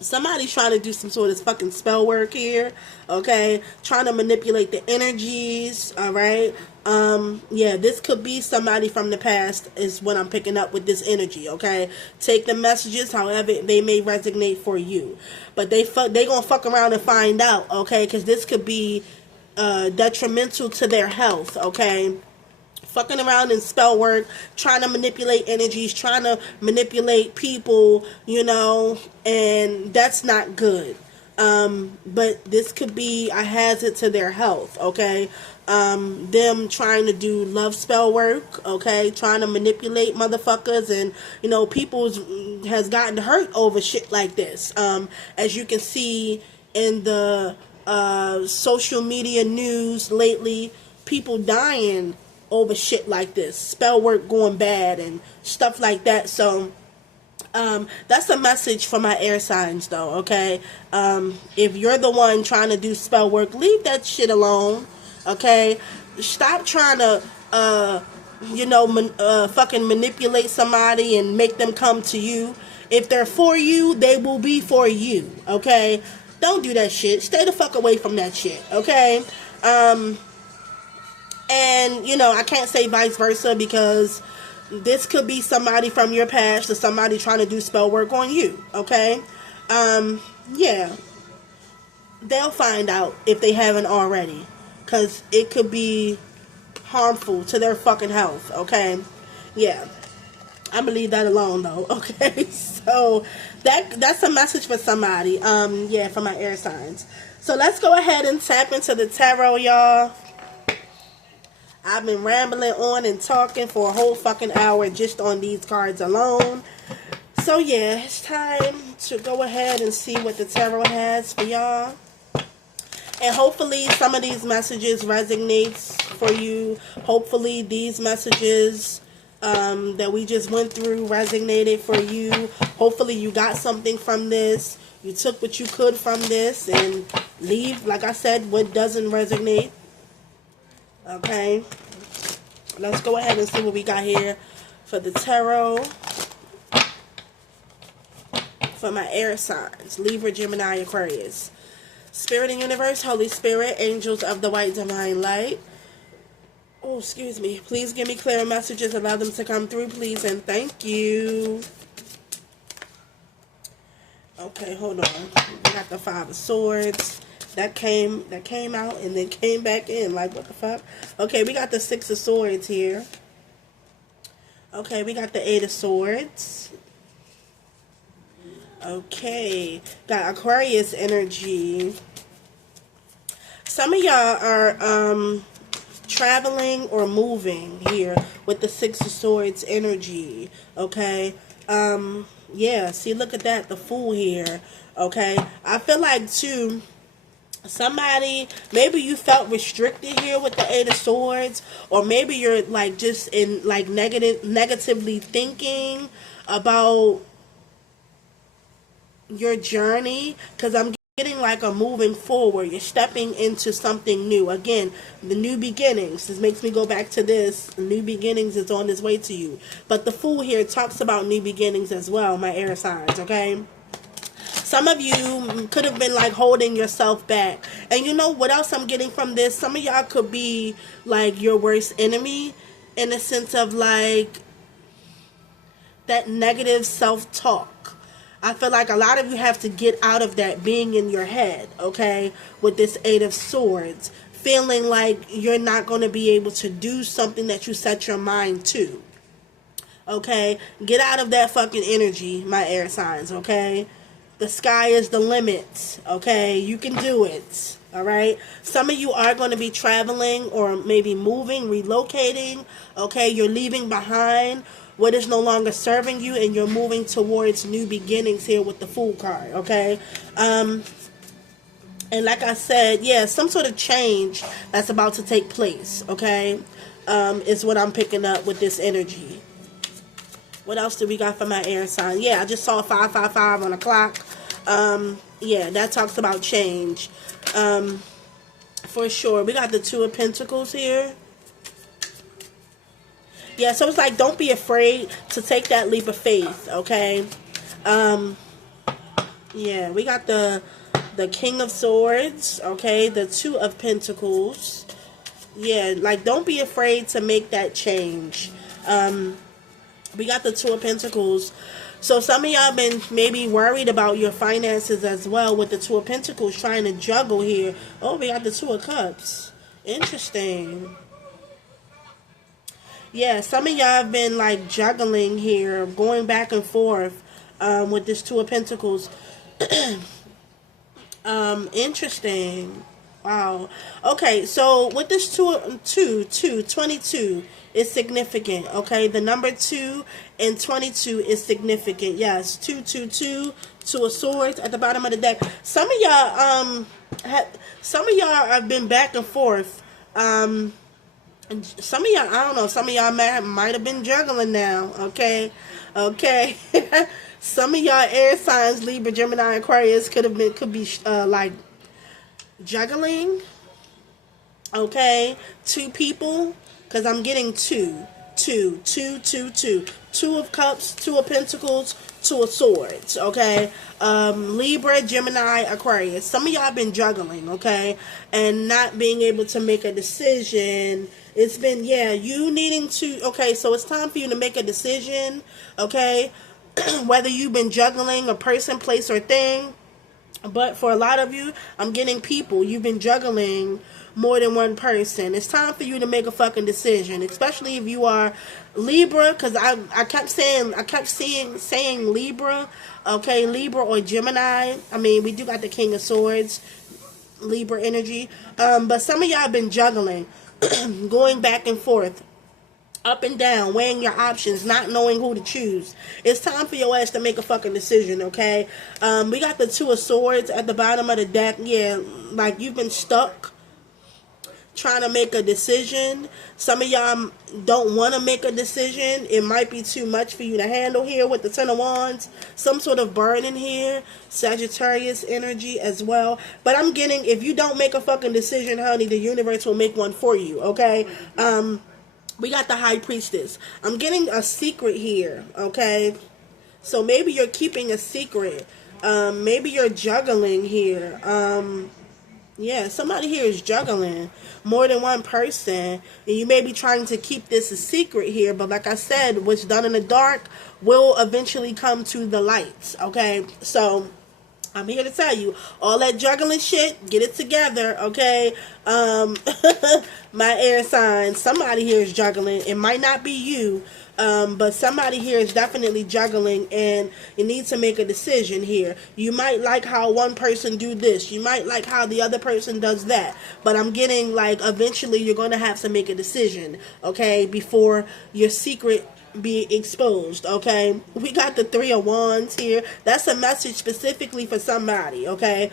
Somebody's trying to do some sort of fucking spell work here, okay? Trying to manipulate the energies, all right? Yeah, this could be somebody from the past is what I'm picking up with this energy, okay? Take the messages however they may resonate for you. But they gonna fuck around and find out, okay? Because this could be detrimental to their health, okay? Fucking around in spell work, trying to manipulate energies, trying to manipulate people, you know, and that's not good. But this could be a hazard to their health, okay? Them trying to do love spell work, okay? Trying to manipulate motherfuckers, and, you know, people has gotten hurt over shit like this. As you can see in the social media news lately, people dying over shit like this, spell work going bad and stuff like that. So that's a message for my air signs though, okay? If you're the one trying to do spell work, leave that shit alone, okay? Stop trying to fucking manipulate somebody and make them come to you. If they're for you, they will be for you, okay? Don't do that shit. Stay the fuck away from that shit, okay? And, you know, I can't say vice versa, because this could be somebody from your past or somebody trying to do spell work on you, okay? Yeah. They'll find out if they haven't already, because it could be harmful to their fucking health, okay? Yeah. I'm gonna leave that alone though, okay? So that's a message for somebody. Yeah, for my air signs. So let's go ahead and tap into the tarot, y'all. I've been rambling on and talking for a whole fucking hour just on these cards alone. So yeah, it's time to go ahead and see what the tarot has for y'all. And hopefully some of these messages resonates for you. Hopefully these messages that we just went through resonated for you. Hopefully you got something from this. You took what you could from this and leave, like I said, what doesn't resonate. Okay. Let's go ahead and see what we got here for the tarot. For my air signs, Libra, Gemini, Aquarius. Spirit and universe, Holy Spirit, angels of the white divine light. Oh, excuse me. Please give me clear messages. Allow them to come through, please, and thank you. Okay, hold on. We got the Five of Swords. That came out and then came back in. Like, what the fuck? Okay, we got the Six of Swords here. Okay, we got the Eight of Swords. Okay, got Aquarius energy. Some of y'all are traveling or moving here with the Six of Swords energy. Okay, yeah, see, look at that, the Fool here. Okay, I feel like too, somebody, maybe you felt restricted here with the Eight of Swords, or maybe you're like just in like negatively thinking about your journey, because I'm getting like a moving forward. You're stepping into something new. Again, the new beginnings. This makes me go back to this. New beginnings is on its way to you. But the Fool here talks about new beginnings as well, my air signs, okay? Some of you could have been like holding yourself back. And you know what else I'm getting from this? Some of y'all could be like your worst enemy, in a sense of like that negative self-talk. I feel like a lot of you have to get out of that being in your head, okay, with this Eight of Swords. Feeling like you're not going to be able to do something that you set your mind to, okay? Get out of that fucking energy, my air signs, okay? The sky is the limit, okay? You can do it, all right? Some of you are going to be traveling or maybe moving, relocating, okay? You're leaving behind what is no longer serving you, and you're moving towards new beginnings here with the Fool card, okay? And like I said, yeah, some sort of change that's about to take place, okay? Is what I'm picking up with this energy. What else do we got for my air sign? Yeah, I just saw 555 on the clock. Yeah, that talks about change. For sure. We got the Two of Pentacles here. Yeah, so it's like, don't be afraid to take that leap of faith, okay? Yeah, we got the King of Swords, okay? The Two of Pentacles. Yeah, like, don't be afraid to make that change. We got the Two of Pentacles. So some of y'all been maybe worried about your finances as well with the Two of Pentacles, trying to juggle here. Oh, we got the Two of Cups. Interesting. Yeah, some of y'all have been like juggling here, going back and forth with this Two of Pentacles. Interesting. Wow. Okay, so with this 22 is significant, okay? The number 2 and 22 is significant. Yes, 222, Two of Swords at the bottom of the deck. Some of y'all have been back and forth. And some of y'all, I don't know, some of y'all might have been juggling now, okay? Okay. Some of y'all air signs, Libra, Gemini, Aquarius, could be like juggling, okay? Two people, because I'm getting two. Two of Cups, Two of Pentacles, Two of Swords, okay? Libra, Gemini, Aquarius. Some of y'all been juggling, okay? And not being able to make a decision. It's been, yeah, you needing to, okay, so it's time for you to make a decision, okay? Whether you've been juggling a person, place, or thing. But for a lot of you, I'm getting people. You've been juggling more than one person. It's time for you to make a fucking decision, especially if you are Libra, because I kept saying Libra, okay, Libra or Gemini. I mean, we do got the King of Swords. Libra energy. But some of y'all have been juggling, going back and forth, up and down, weighing your options, not knowing who to choose. It's time for your ass to make a fucking decision, okay? We got the Two of Swords at the bottom of the deck. Yeah, like you've been stuck trying to make a decision. Some of y'all don't want to make a decision. It might be too much for you to handle here with the Ten of Wands. Some sort of burden here. Sagittarius energy as well. But I'm getting, if you don't make a fucking decision, honey, the universe will make one for you, okay? We got the High Priestess. I'm getting a secret here, okay? So maybe you're keeping a secret. Maybe you're juggling here. Yeah, somebody here is juggling more than one person. And you may be trying to keep this a secret here. But like I said, what's done in the dark will eventually come to the light. Okay? So I'm here to tell you, all that juggling shit, get it together, okay? My air sign, somebody here is juggling. It might not be you, but somebody here is definitely juggling, and you need to make a decision here. You might like how one person do this. You might like how the other person does that. But I'm getting, like, eventually you're going to have to make a decision, okay, before your secret be exposed, okay? We got the Three of Wands here. That's a message specifically for somebody, okay?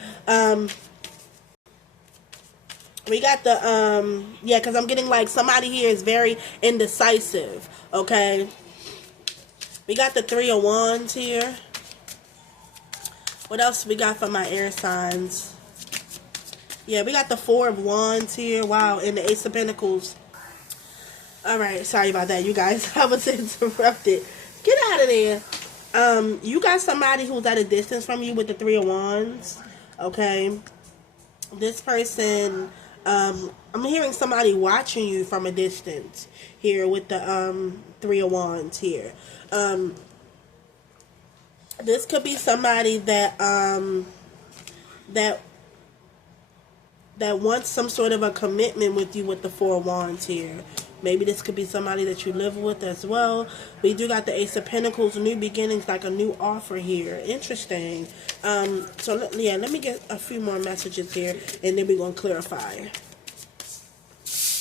We got the, yeah, because I'm getting like somebody here is very indecisive, okay? We got the Three of Wands here. What else we got for my air signs? Yeah, we got the Four of Wands here. Wow, and the Ace of Pentacles. Alright, sorry about that, you guys. I was interrupted. Get out of there. You got somebody who's at a distance from you with the Three of Wands. Okay. This person, I'm hearing somebody watching you from a distance here with the Three of Wands here. This could be somebody that that wants some sort of a commitment with you with the Four of Wands here. Maybe this could be somebody that you live with as well. We do got the Ace of Pentacles, new beginnings, like a new offer here. Interesting. So, let me get a few more messages here, and then we're going to clarify.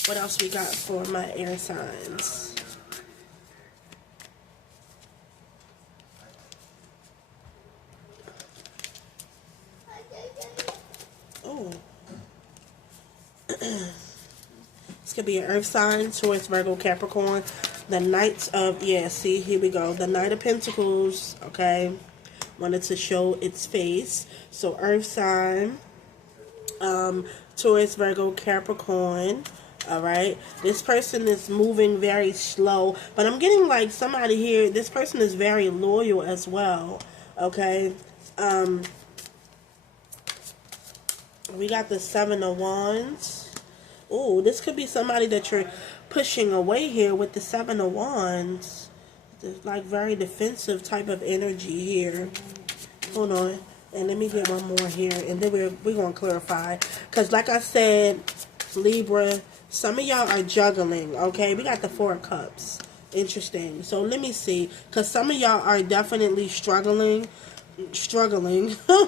What else we got for my air signs? Oh. This could be an earth sign, Taurus, Virgo, Capricorn. The Knights of, yeah, see, here we go. The Knight of Pentacles, okay. Wanted to show its face. So, earth sign, Taurus, Virgo, Capricorn. Alright. This person is moving very slow. But I'm getting like somebody here, this person is very loyal as well. Okay. We got the Seven of Wands. Oh, this could be somebody that you're pushing away here with the Seven of Wands. There's like very defensive type of energy here. Hold on. And let me get one more here. And then we're going to clarify. Because like I said, Libra, some of y'all are juggling. Okay, we got the Four of Cups. Interesting. So let me see. Because some of y'all are definitely struggling.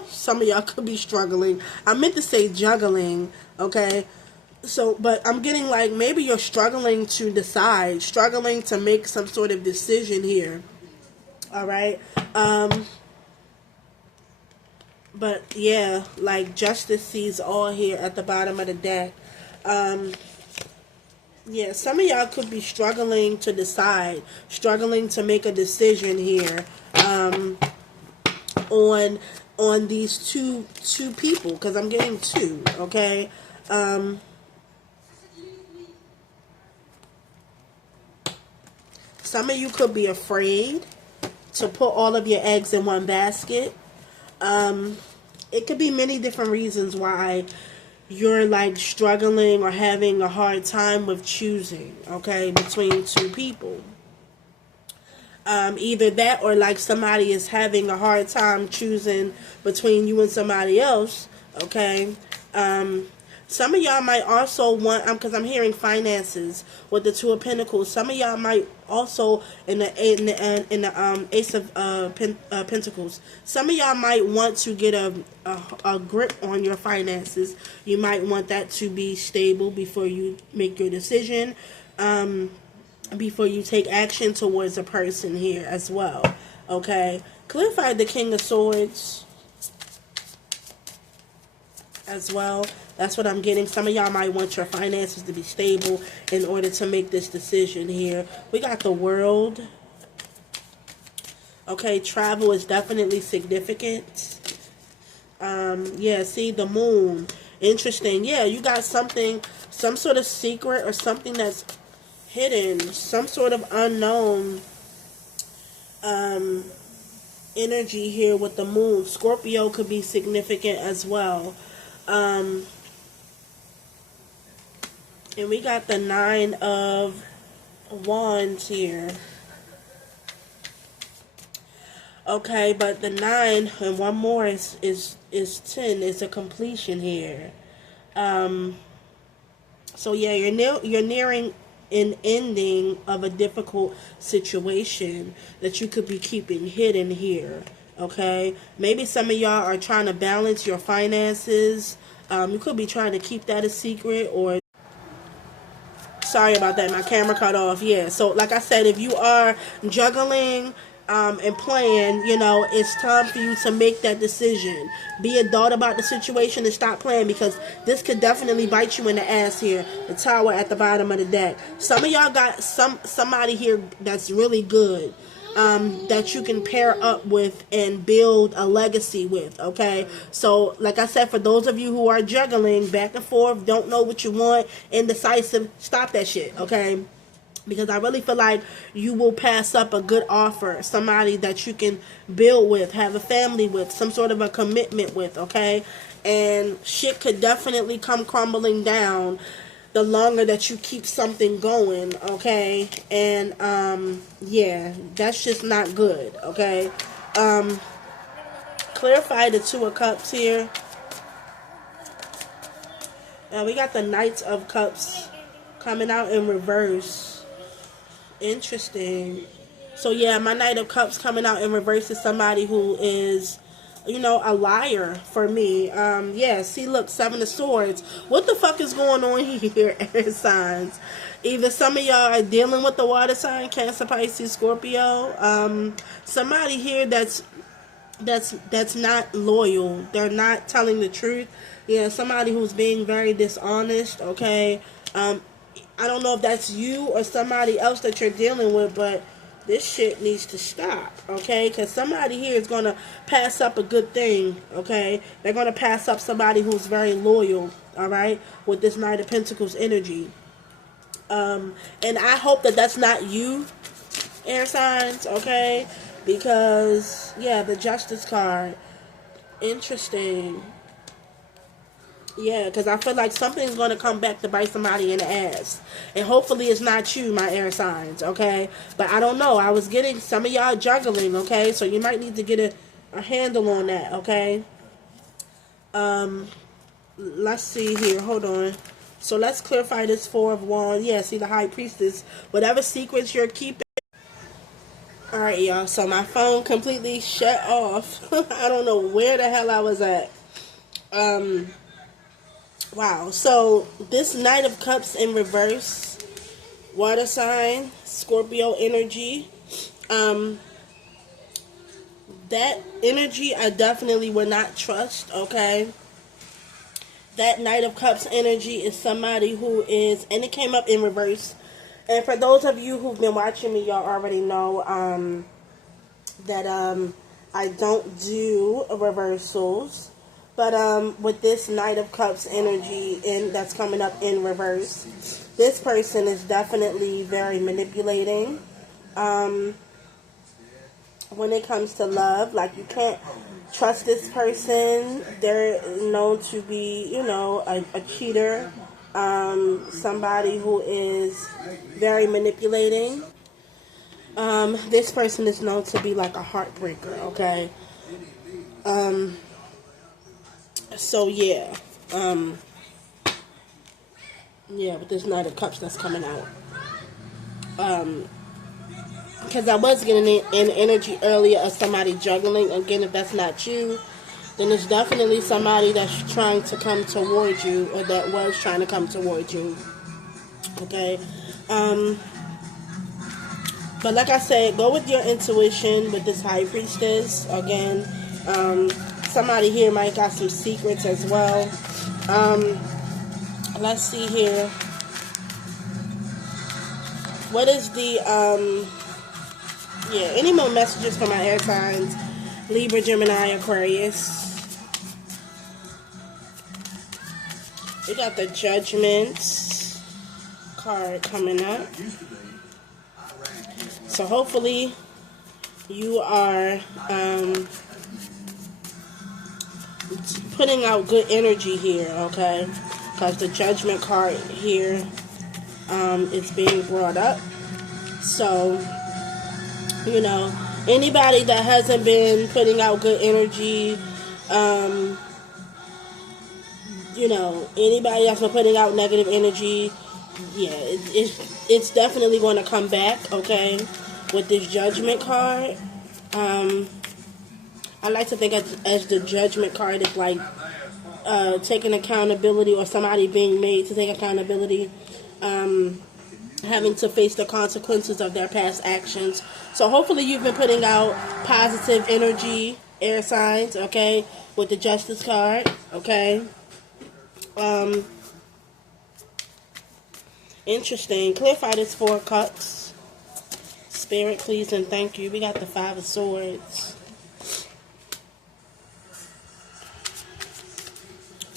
Some of y'all could be struggling. I meant to say juggling. Okay. So, but I'm getting like maybe you're struggling to decide, struggling to make some sort of decision here. All right. But yeah, like Justice sees all here at the bottom of the deck. Yeah, some of y'all could be struggling to decide, struggling to make a decision here. On these two people, because I'm getting two. Okay. Some of you could be afraid to put all of your eggs in one basket. It could be many different reasons why you're like struggling or having a hard time with choosing, okay, between two people. Either that or like somebody is having a hard time choosing between you and somebody else, okay. Some of y'all might also want, because I'm hearing finances with the Two of Pentacles. Some of y'all might also in the Ace of Pentacles. Some of y'all might want to get a grip on your finances. You might want that to be stable before you make your decision. Before you take action towards a person here as well. Okay, clarify the King of Swords as well. That's what I'm getting. Some of y'all might want your finances to be stable in order to make this decision here. We got the World. Okay, travel is definitely significant. Yeah, see, the Moon. Interesting. Yeah, you got something, some sort of secret or something that's hidden, some sort of unknown energy here with the Moon. Scorpio could be significant as well. And we got the Nine of Wands here. Okay, but the 9 and one more is 10. It's a completion here. So yeah, you're nearing an ending of a difficult situation that you could be keeping hidden here. Okay, maybe some of y'all are trying to balance your finances. You could be trying to keep that a secret, or sorry about that, my camera cut off. Yeah, so like I said, if you are juggling and playing, you know, it's time for you to make that decision. Be adult about the situation and stop playing, because this could definitely bite you in the ass here. The Tower at the bottom of the deck. Some of y'all got somebody here that's really good, that you can pair up with and build a legacy with, okay? So, like I said, for those of you who are juggling back and forth, don't know what you want, indecisive, stop that shit, okay? Because I really feel like you will pass up a good offer, somebody that you can build with, have a family with, some sort of a commitment with, okay? And shit could definitely come crumbling down the longer that you keep something going, okay? And, yeah, that's just not good, okay? Clarify the Two of Cups here. We got the Knights of Cups coming out in reverse. Interesting. So, yeah, my Knight of Cups coming out in reverse is somebody who is, you know, a liar for me. Yeah, see, look, Seven of Swords. What the fuck is going on here, air signs? Either some of y'all are dealing with the water sign, Cancer, Pisces, Scorpio. Somebody here that's not loyal. They're not telling the truth. Yeah, somebody who's being very dishonest, okay? I don't know if that's you or somebody else that you're dealing with, but this shit needs to stop, okay? Because somebody here is going to pass up a good thing, okay? They're going to pass up somebody who's very loyal, all right, with this Knight of Pentacles energy. And I hope that that's not you, air signs, okay? Because, yeah, the Justice card. Interesting. Yeah, because I feel like something's going to come back to bite somebody in the ass. And hopefully it's not you, my air signs, okay? But I don't know. I was getting some of y'all juggling, okay? So you might need to get a handle on that, okay? Let's see here. Hold on. So let's clarify this Four of Wands. Yeah, see the High Priestess. Whatever secrets you're keeping. Alright, y'all. So my phone completely shut off. I don't know where the hell I was at. Wow, so this Knight of Cups in reverse, water sign, Scorpio energy, that energy I definitely would not trust, okay? That Knight of Cups energy is somebody who is, and it came up in reverse, and for those of you who've been watching me, y'all already know that I don't do reversals. But with this Knight of Cups energy that's coming up in reverse, this person is definitely very manipulating. When it comes to love, like, you can't trust this person. They're known to be, you know, a cheater, somebody who is very manipulating. This person is known to be like a heartbreaker, okay? So yeah, Yeah, with this Knight of Cups that's coming out. Because I was getting an energy earlier of somebody juggling. Again, if that's not you, then it's definitely somebody that's trying to come towards you, or that was trying to come towards you. Okay? But like I said, go with your intuition with this High Priestess. Again, somebody here might got some secrets as well. Let's see here. What is the, any more messages for my air signs? Libra, Gemini, Aquarius. We got the Judgment card coming up. So hopefully you are putting out good energy here, okay? Because the Judgment card here is being brought up. So, you know, anybody that hasn't been putting out good energy, you know, anybody that's been putting out negative energy, yeah, it's definitely going to come back, okay, with this Judgment card. I like to think as the Judgment card is like taking accountability, or somebody being made to take accountability, having to face the consequences of their past actions. So hopefully you've been putting out positive energy, air signs, okay, with the Justice card, okay. Interesting. Clarify this 4 of Cups. Spirit, please and thank you. We got the 5 of Swords.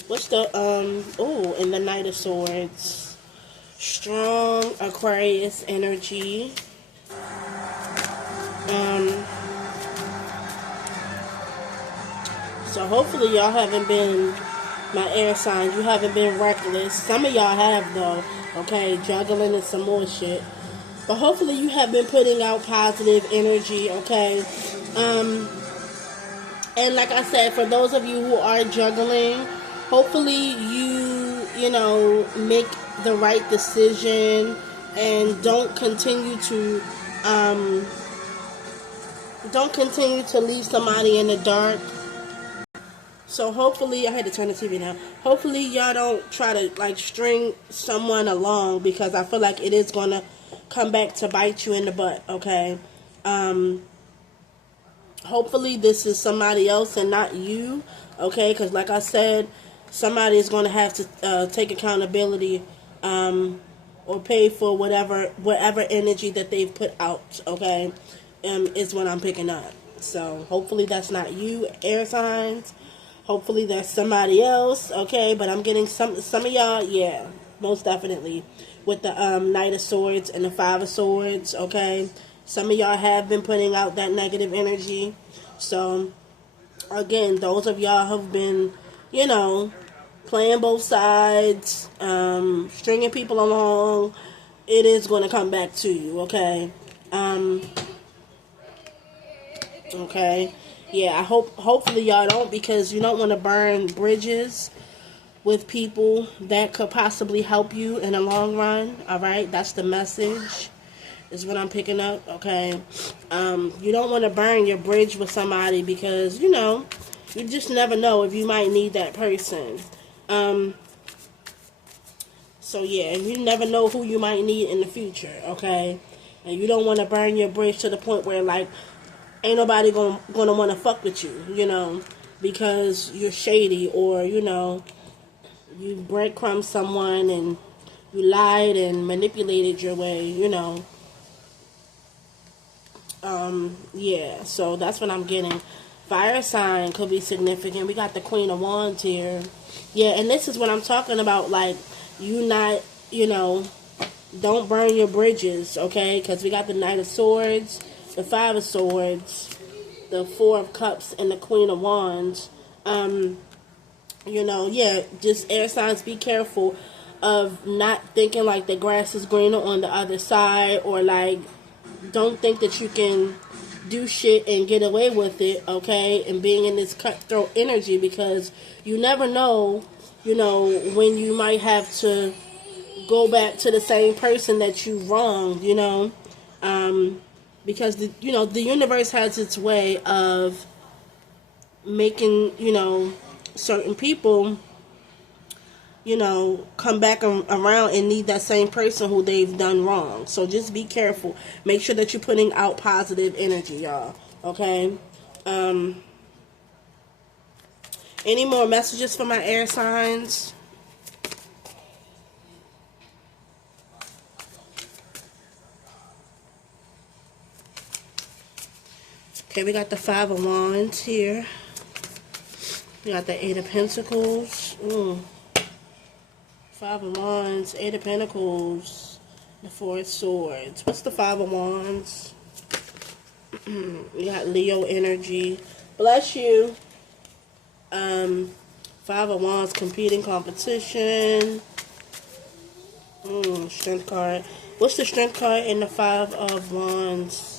What's the, and the Knight of Swords. Strong Aquarius energy. So hopefully y'all haven't been, my air signs, you haven't been reckless. Some of y'all have though, okay, juggling and some more shit. But hopefully you have been putting out positive energy, okay? And like I said, for those of you who are juggling, hopefully you know, make the right decision and don't continue to leave somebody in the dark. So hopefully, I had to turn the TV down. Hopefully y'all don't try to like string someone along, because I feel like it is going to come back to bite you in the butt, okay? Hopefully this is somebody else and not you, okay? Because like I said, somebody is going to have to take accountability or pay for whatever energy that they've put out, okay? Is what I'm picking up. So hopefully that's not you, air signs. Hopefully that's somebody else, okay? But I'm getting some of y'all, yeah, most definitely, with the Knight of Swords and the 5 of Swords, okay? Some of y'all have been putting out that negative energy. So, again, those of y'all have been, you know, playing both sides, stringing people along, it is going to come back to you, okay? Okay? Yeah, I hopefully y'all don't, because you don't want to burn bridges with people that could possibly help you in the long run, alright? That's the message, is what I'm picking up, okay? You don't want to burn your bridge with somebody, because, you know, you just never know if you might need that person. So yeah, you never know who you might need in the future, okay? And you don't want to burn your bridge to the point where, like, ain't nobody gonna want to fuck with you, you know, because you're shady, or, you know, you breadcrumb someone and you lied and manipulated your way, you know. Yeah, so that's what I'm getting. Fire sign could be significant. We got the Queen of Wands here. Yeah, and this is what I'm talking about, like, you not, you know, don't burn your bridges, okay? Because we got the Knight of Swords, the 5 of Swords, the 4 of Cups, and the Queen of Wands. You know, yeah, just air signs, be careful of not thinking like the grass is greener on the other side, or like, don't think that you can do shit and get away with it, okay? And being in this cutthroat energy, because you never know, you know, when you might have to go back to the same person that you wronged, you know, because the universe has its way of making, certain people, come back around and need that same person who they've done wrong. So just be careful. Make sure that you're putting out positive energy, y'all. Okay. Any more messages for my air signs? Okay, we got the Five of Wands here. We got the Eight of Pentacles. Five of Wands, Eight of Pentacles, the Four of Swords. What's the Five of Wands? We got Leo energy. Bless you. Five of Wands, competing, competition. Strength card. What's the Strength card in the Five of Wands?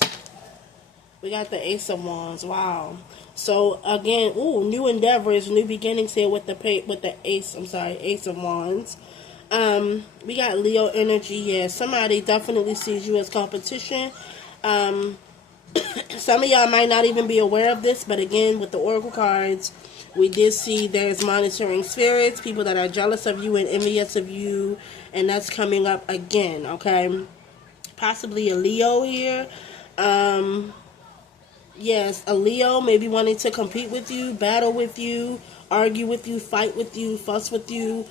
We got the Ace of Wands. Wow. So again, new endeavors, new beginnings here with the Ace. I'm sorry, Ace of Wands. We got Leo energy. Yeah, somebody definitely sees you as competition. Some of y'all might not even be aware of this, but again, with the Oracle cards, we did see there's monitoring spirits, people that are jealous of you and envious of you, and that's coming up again, okay? Possibly a Leo here. Yes, a Leo maybe wanting to compete with you, battle with you, argue with you, fight with you, fuss with you.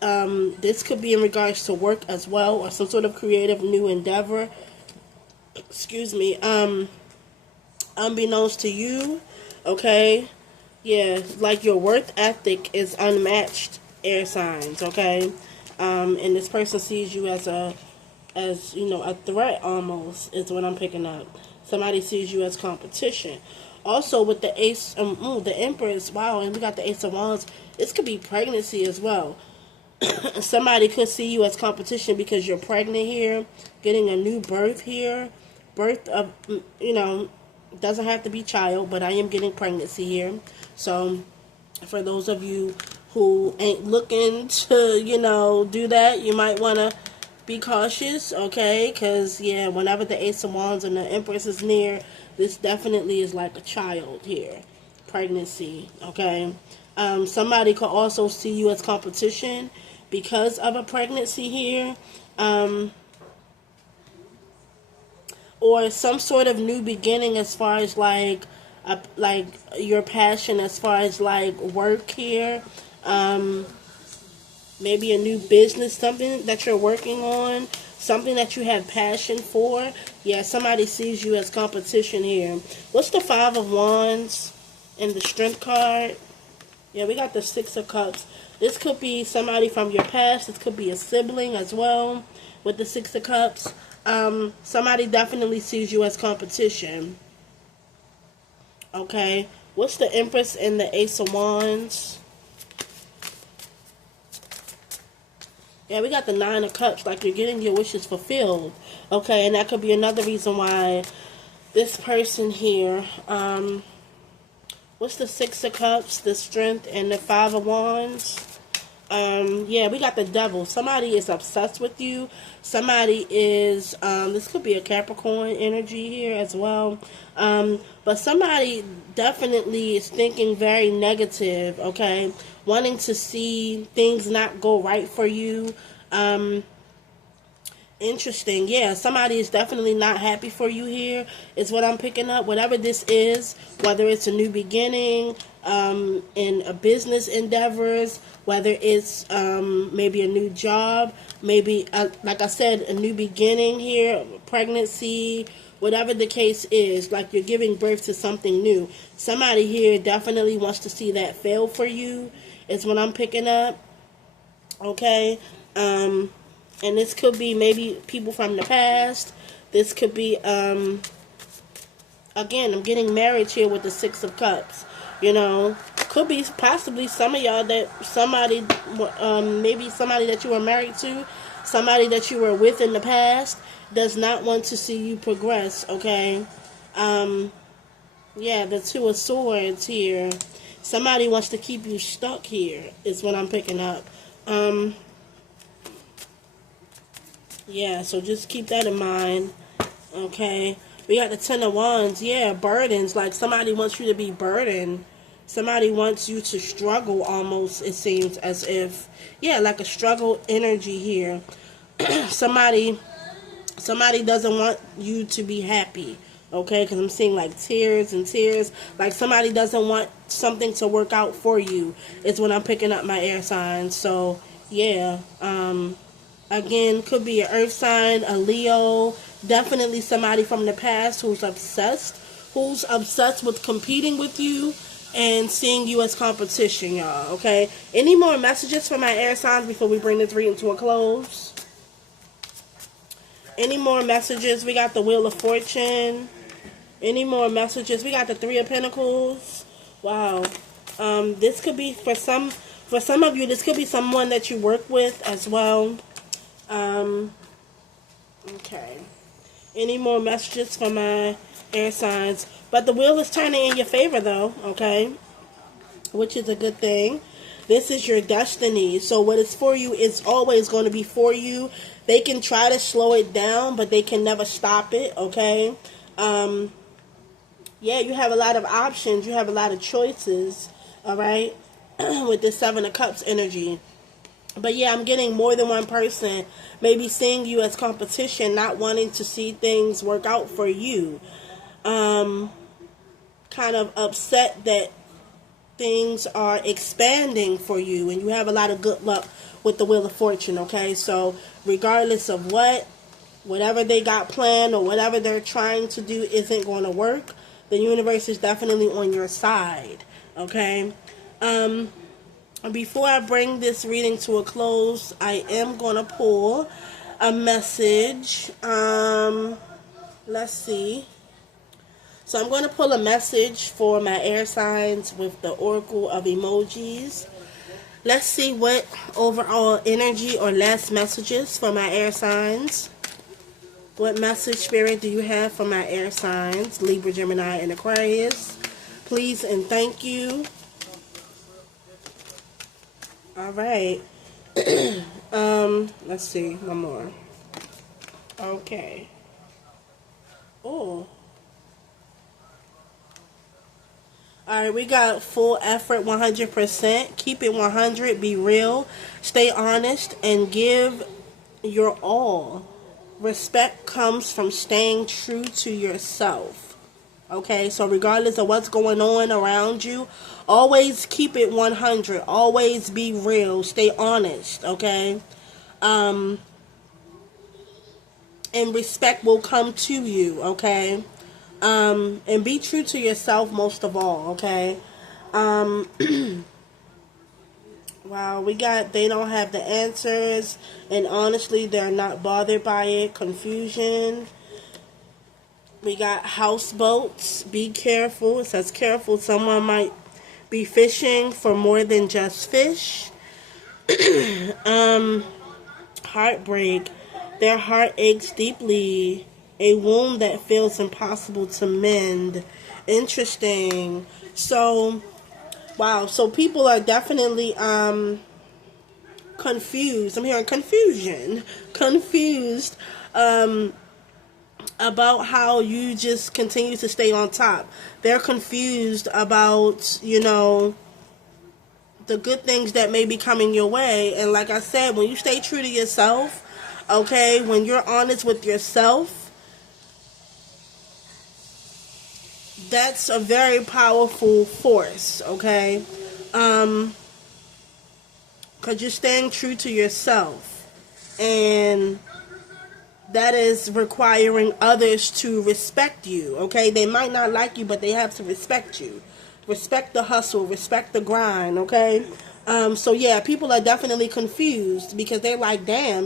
This could be in regards to work as well, or some sort of creative new endeavor. Excuse me. Unbeknownst to you, okay? Yeah, like your worth ethic is unmatched, air signs, okay? And this person sees you as a threat almost, is what I'm picking up. Somebody sees you as competition. Also with the Ace, the Empress, wow, and we got the Ace of Wands. This could be pregnancy as well. Somebody could see you as competition because you're pregnant here, getting a new birth here. Birth of, doesn't have to be child, but I am getting pregnancy here. So for those of you who ain't looking to, do that, you might want to be cautious, okay? Because, yeah, whenever the Ace of Wands and the Empress is near, this definitely is like a child here. Pregnancy, okay? Somebody could also see you as competition because of a pregnancy here. Or some sort of new beginning as far as like your passion as far as like work here. Maybe a new business, something that you're working on, something that you have passion for. Yeah, somebody sees you as competition here. What's the Five of Wands and the Strength card? Yeah, we got the Six of Cups. This could be somebody from your past. This could be a sibling as well with the Six of Cups. Somebody definitely sees you as competition. Okay. What's the Empress and the Ace of Wands? Yeah, we got the Nine of Cups, like you're getting your wishes fulfilled. Okay, and that could be another reason why this person here, what's the Six of Cups, the Strength, and the Five of Wands? Yeah, we got the Devil. Somebody is obsessed with you. Somebody is, this could be a Capricorn energy here as well. But somebody definitely is thinking very negative, okay? Wanting to see things not go right for you. Interesting. Yeah, somebody is definitely not happy for you here, is what I'm picking up. Whatever this is, whether it's a new beginning, in a business endeavors, whether it's maybe a new job, maybe, like I said, a new beginning here, pregnancy, whatever the case is, like you're giving birth to something new. Somebody here definitely wants to see that fail for you, is what I'm picking up. Okay? And this could be maybe people from the past. This could be, again, I'm getting marriage here with the Six of Cups. Could be possibly some of y'all that somebody, maybe somebody that you were married to, somebody that you were with in the past, does not want to see you progress, okay? Yeah, the Two of Swords here. Somebody wants to keep you stuck here, is what I'm picking up. Yeah, so just keep that in mind. Okay. We got the Ten of Wands. Yeah, burdens. Like somebody wants you to be burdened. Somebody wants you to struggle almost, it seems as if. Yeah, like a struggle energy here. somebody somebody doesn't want you to be happy. Okay, because I'm seeing like tears and tears. Like somebody doesn't want something to work out for you. Is when I'm picking up my air signs. So yeah, again, could be an earth sign, a Leo, definitely somebody from the past who's obsessed with competing with you and seeing you as competition, y'all. Okay, any more messages for my air signs before we bring this reading to a close? Any more messages? We got the Wheel of Fortune. Any more messages? We got the Three of Pentacles. Wow. This could be for some of you. This could be someone that you work with as well. Okay. Any more messages for my air signs? But the wheel is turning in your favor, though. Okay, which is a good thing. This is your destiny. So what is for you is always going to be for you. They can try to slow it down, but they can never stop it. Okay. Yeah, you have a lot of options. You have a lot of choices. All right. With the Seven of Cups energy. But yeah, I'm getting more than one person maybe seeing you as competition, not wanting to see things work out for you. Kind of upset that things are expanding for you and you have a lot of good luck with the Wheel of Fortune, okay? So regardless of whatever they got planned or whatever they're trying to do isn't going to work, the universe is definitely on your side, okay? Before I bring this reading to a close, I am going to pull a message. Let's see. So I'm going to pull a message for my air signs with the Oracle of Emojis. Let's see what overall energy or last messages for my air signs. What message, Spirit, do you have for my air signs? Libra, Gemini, and Aquarius. Please and thank you. All right. Let's see. One more. Okay. Oh. All right, we got full effort, 100%. Keep it 100. Be real. Stay honest and give your all. Respect comes from staying true to yourself. Okay, so regardless of what's going on around you, always keep it 100. Always be real. Stay honest, okay? And respect will come to you, okay? And be true to yourself most of all, okay? Wow, we got they don't have the answers, and honestly, they're not bothered by it. Confusion. We got houseboats. Be careful. It says careful. Someone might be fishing for more than just fish. Heartbreak. Their heart aches deeply. A wound that feels impossible to mend. Interesting. So, wow. So people are definitely confused. I'm hearing confusion. Confused. About how you just continue to stay on top. They're confused about, the good things that may be coming your way. And like I said, when you stay true to yourself, okay, when you're honest with yourself, that's a very powerful force, okay? Because you're staying true to yourself. And that is requiring others to respect you, okay? They might not like you, but they have to respect you. Respect the hustle, respect the grind, okay? So yeah, people are definitely confused because they're like, damn,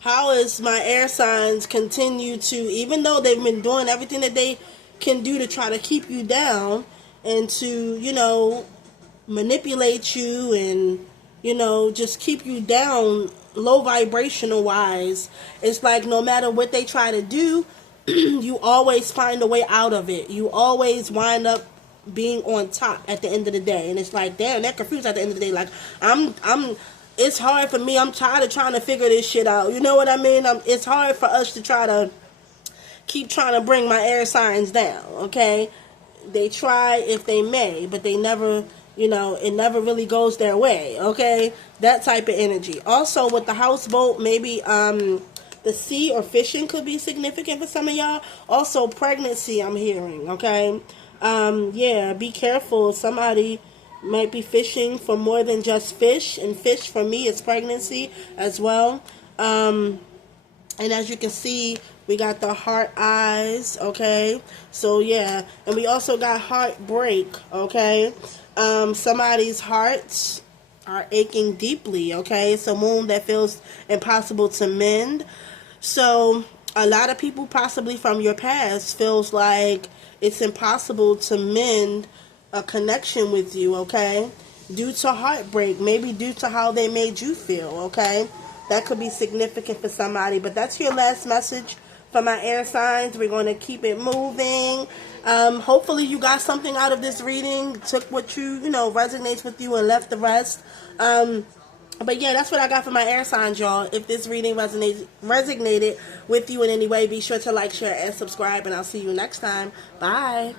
how is my air signs continue to, even though they've been doing everything that they can do to try to keep you down and to, manipulate you and, just keep you down low vibrational wise. It's like no matter what they try to do, you always find a way out of it. You always wind up being on top at the end of the day. And it's like, damn, they're confused at the end of the day. Like, I'm it's hard for me. I'm tired of trying to figure this shit out. You know what I mean? It's hard for us to try to keep trying to bring my air signs down, okay? They try if they may, but they never, it never really goes their way, okay? That type of energy. Also, with the houseboat, maybe the sea or fishing could be significant for some of y'all. Also, pregnancy, I'm hearing, okay? Yeah, be careful. Somebody might be fishing for more than just fish, and fish for me is pregnancy as well. And as you can see, we got the heart eyes, okay? So, yeah. And we also got heartbreak, okay? Somebody's hearts are aching deeply, okay? It's a wound that feels impossible to mend. So, a lot of people possibly from your past feels like it's impossible to mend a connection with you, okay? Due to heartbreak, maybe due to how they made you feel, okay? That could be significant for somebody. But that's your last message for my air signs. We're going to keep it moving. Hopefully you got something out of this reading. Took what resonates with you and left the rest. But yeah, that's what I got for my air signs, y'all. If this reading resonated with you in any way, be sure to like, share, and subscribe. And I'll see you next time. Bye.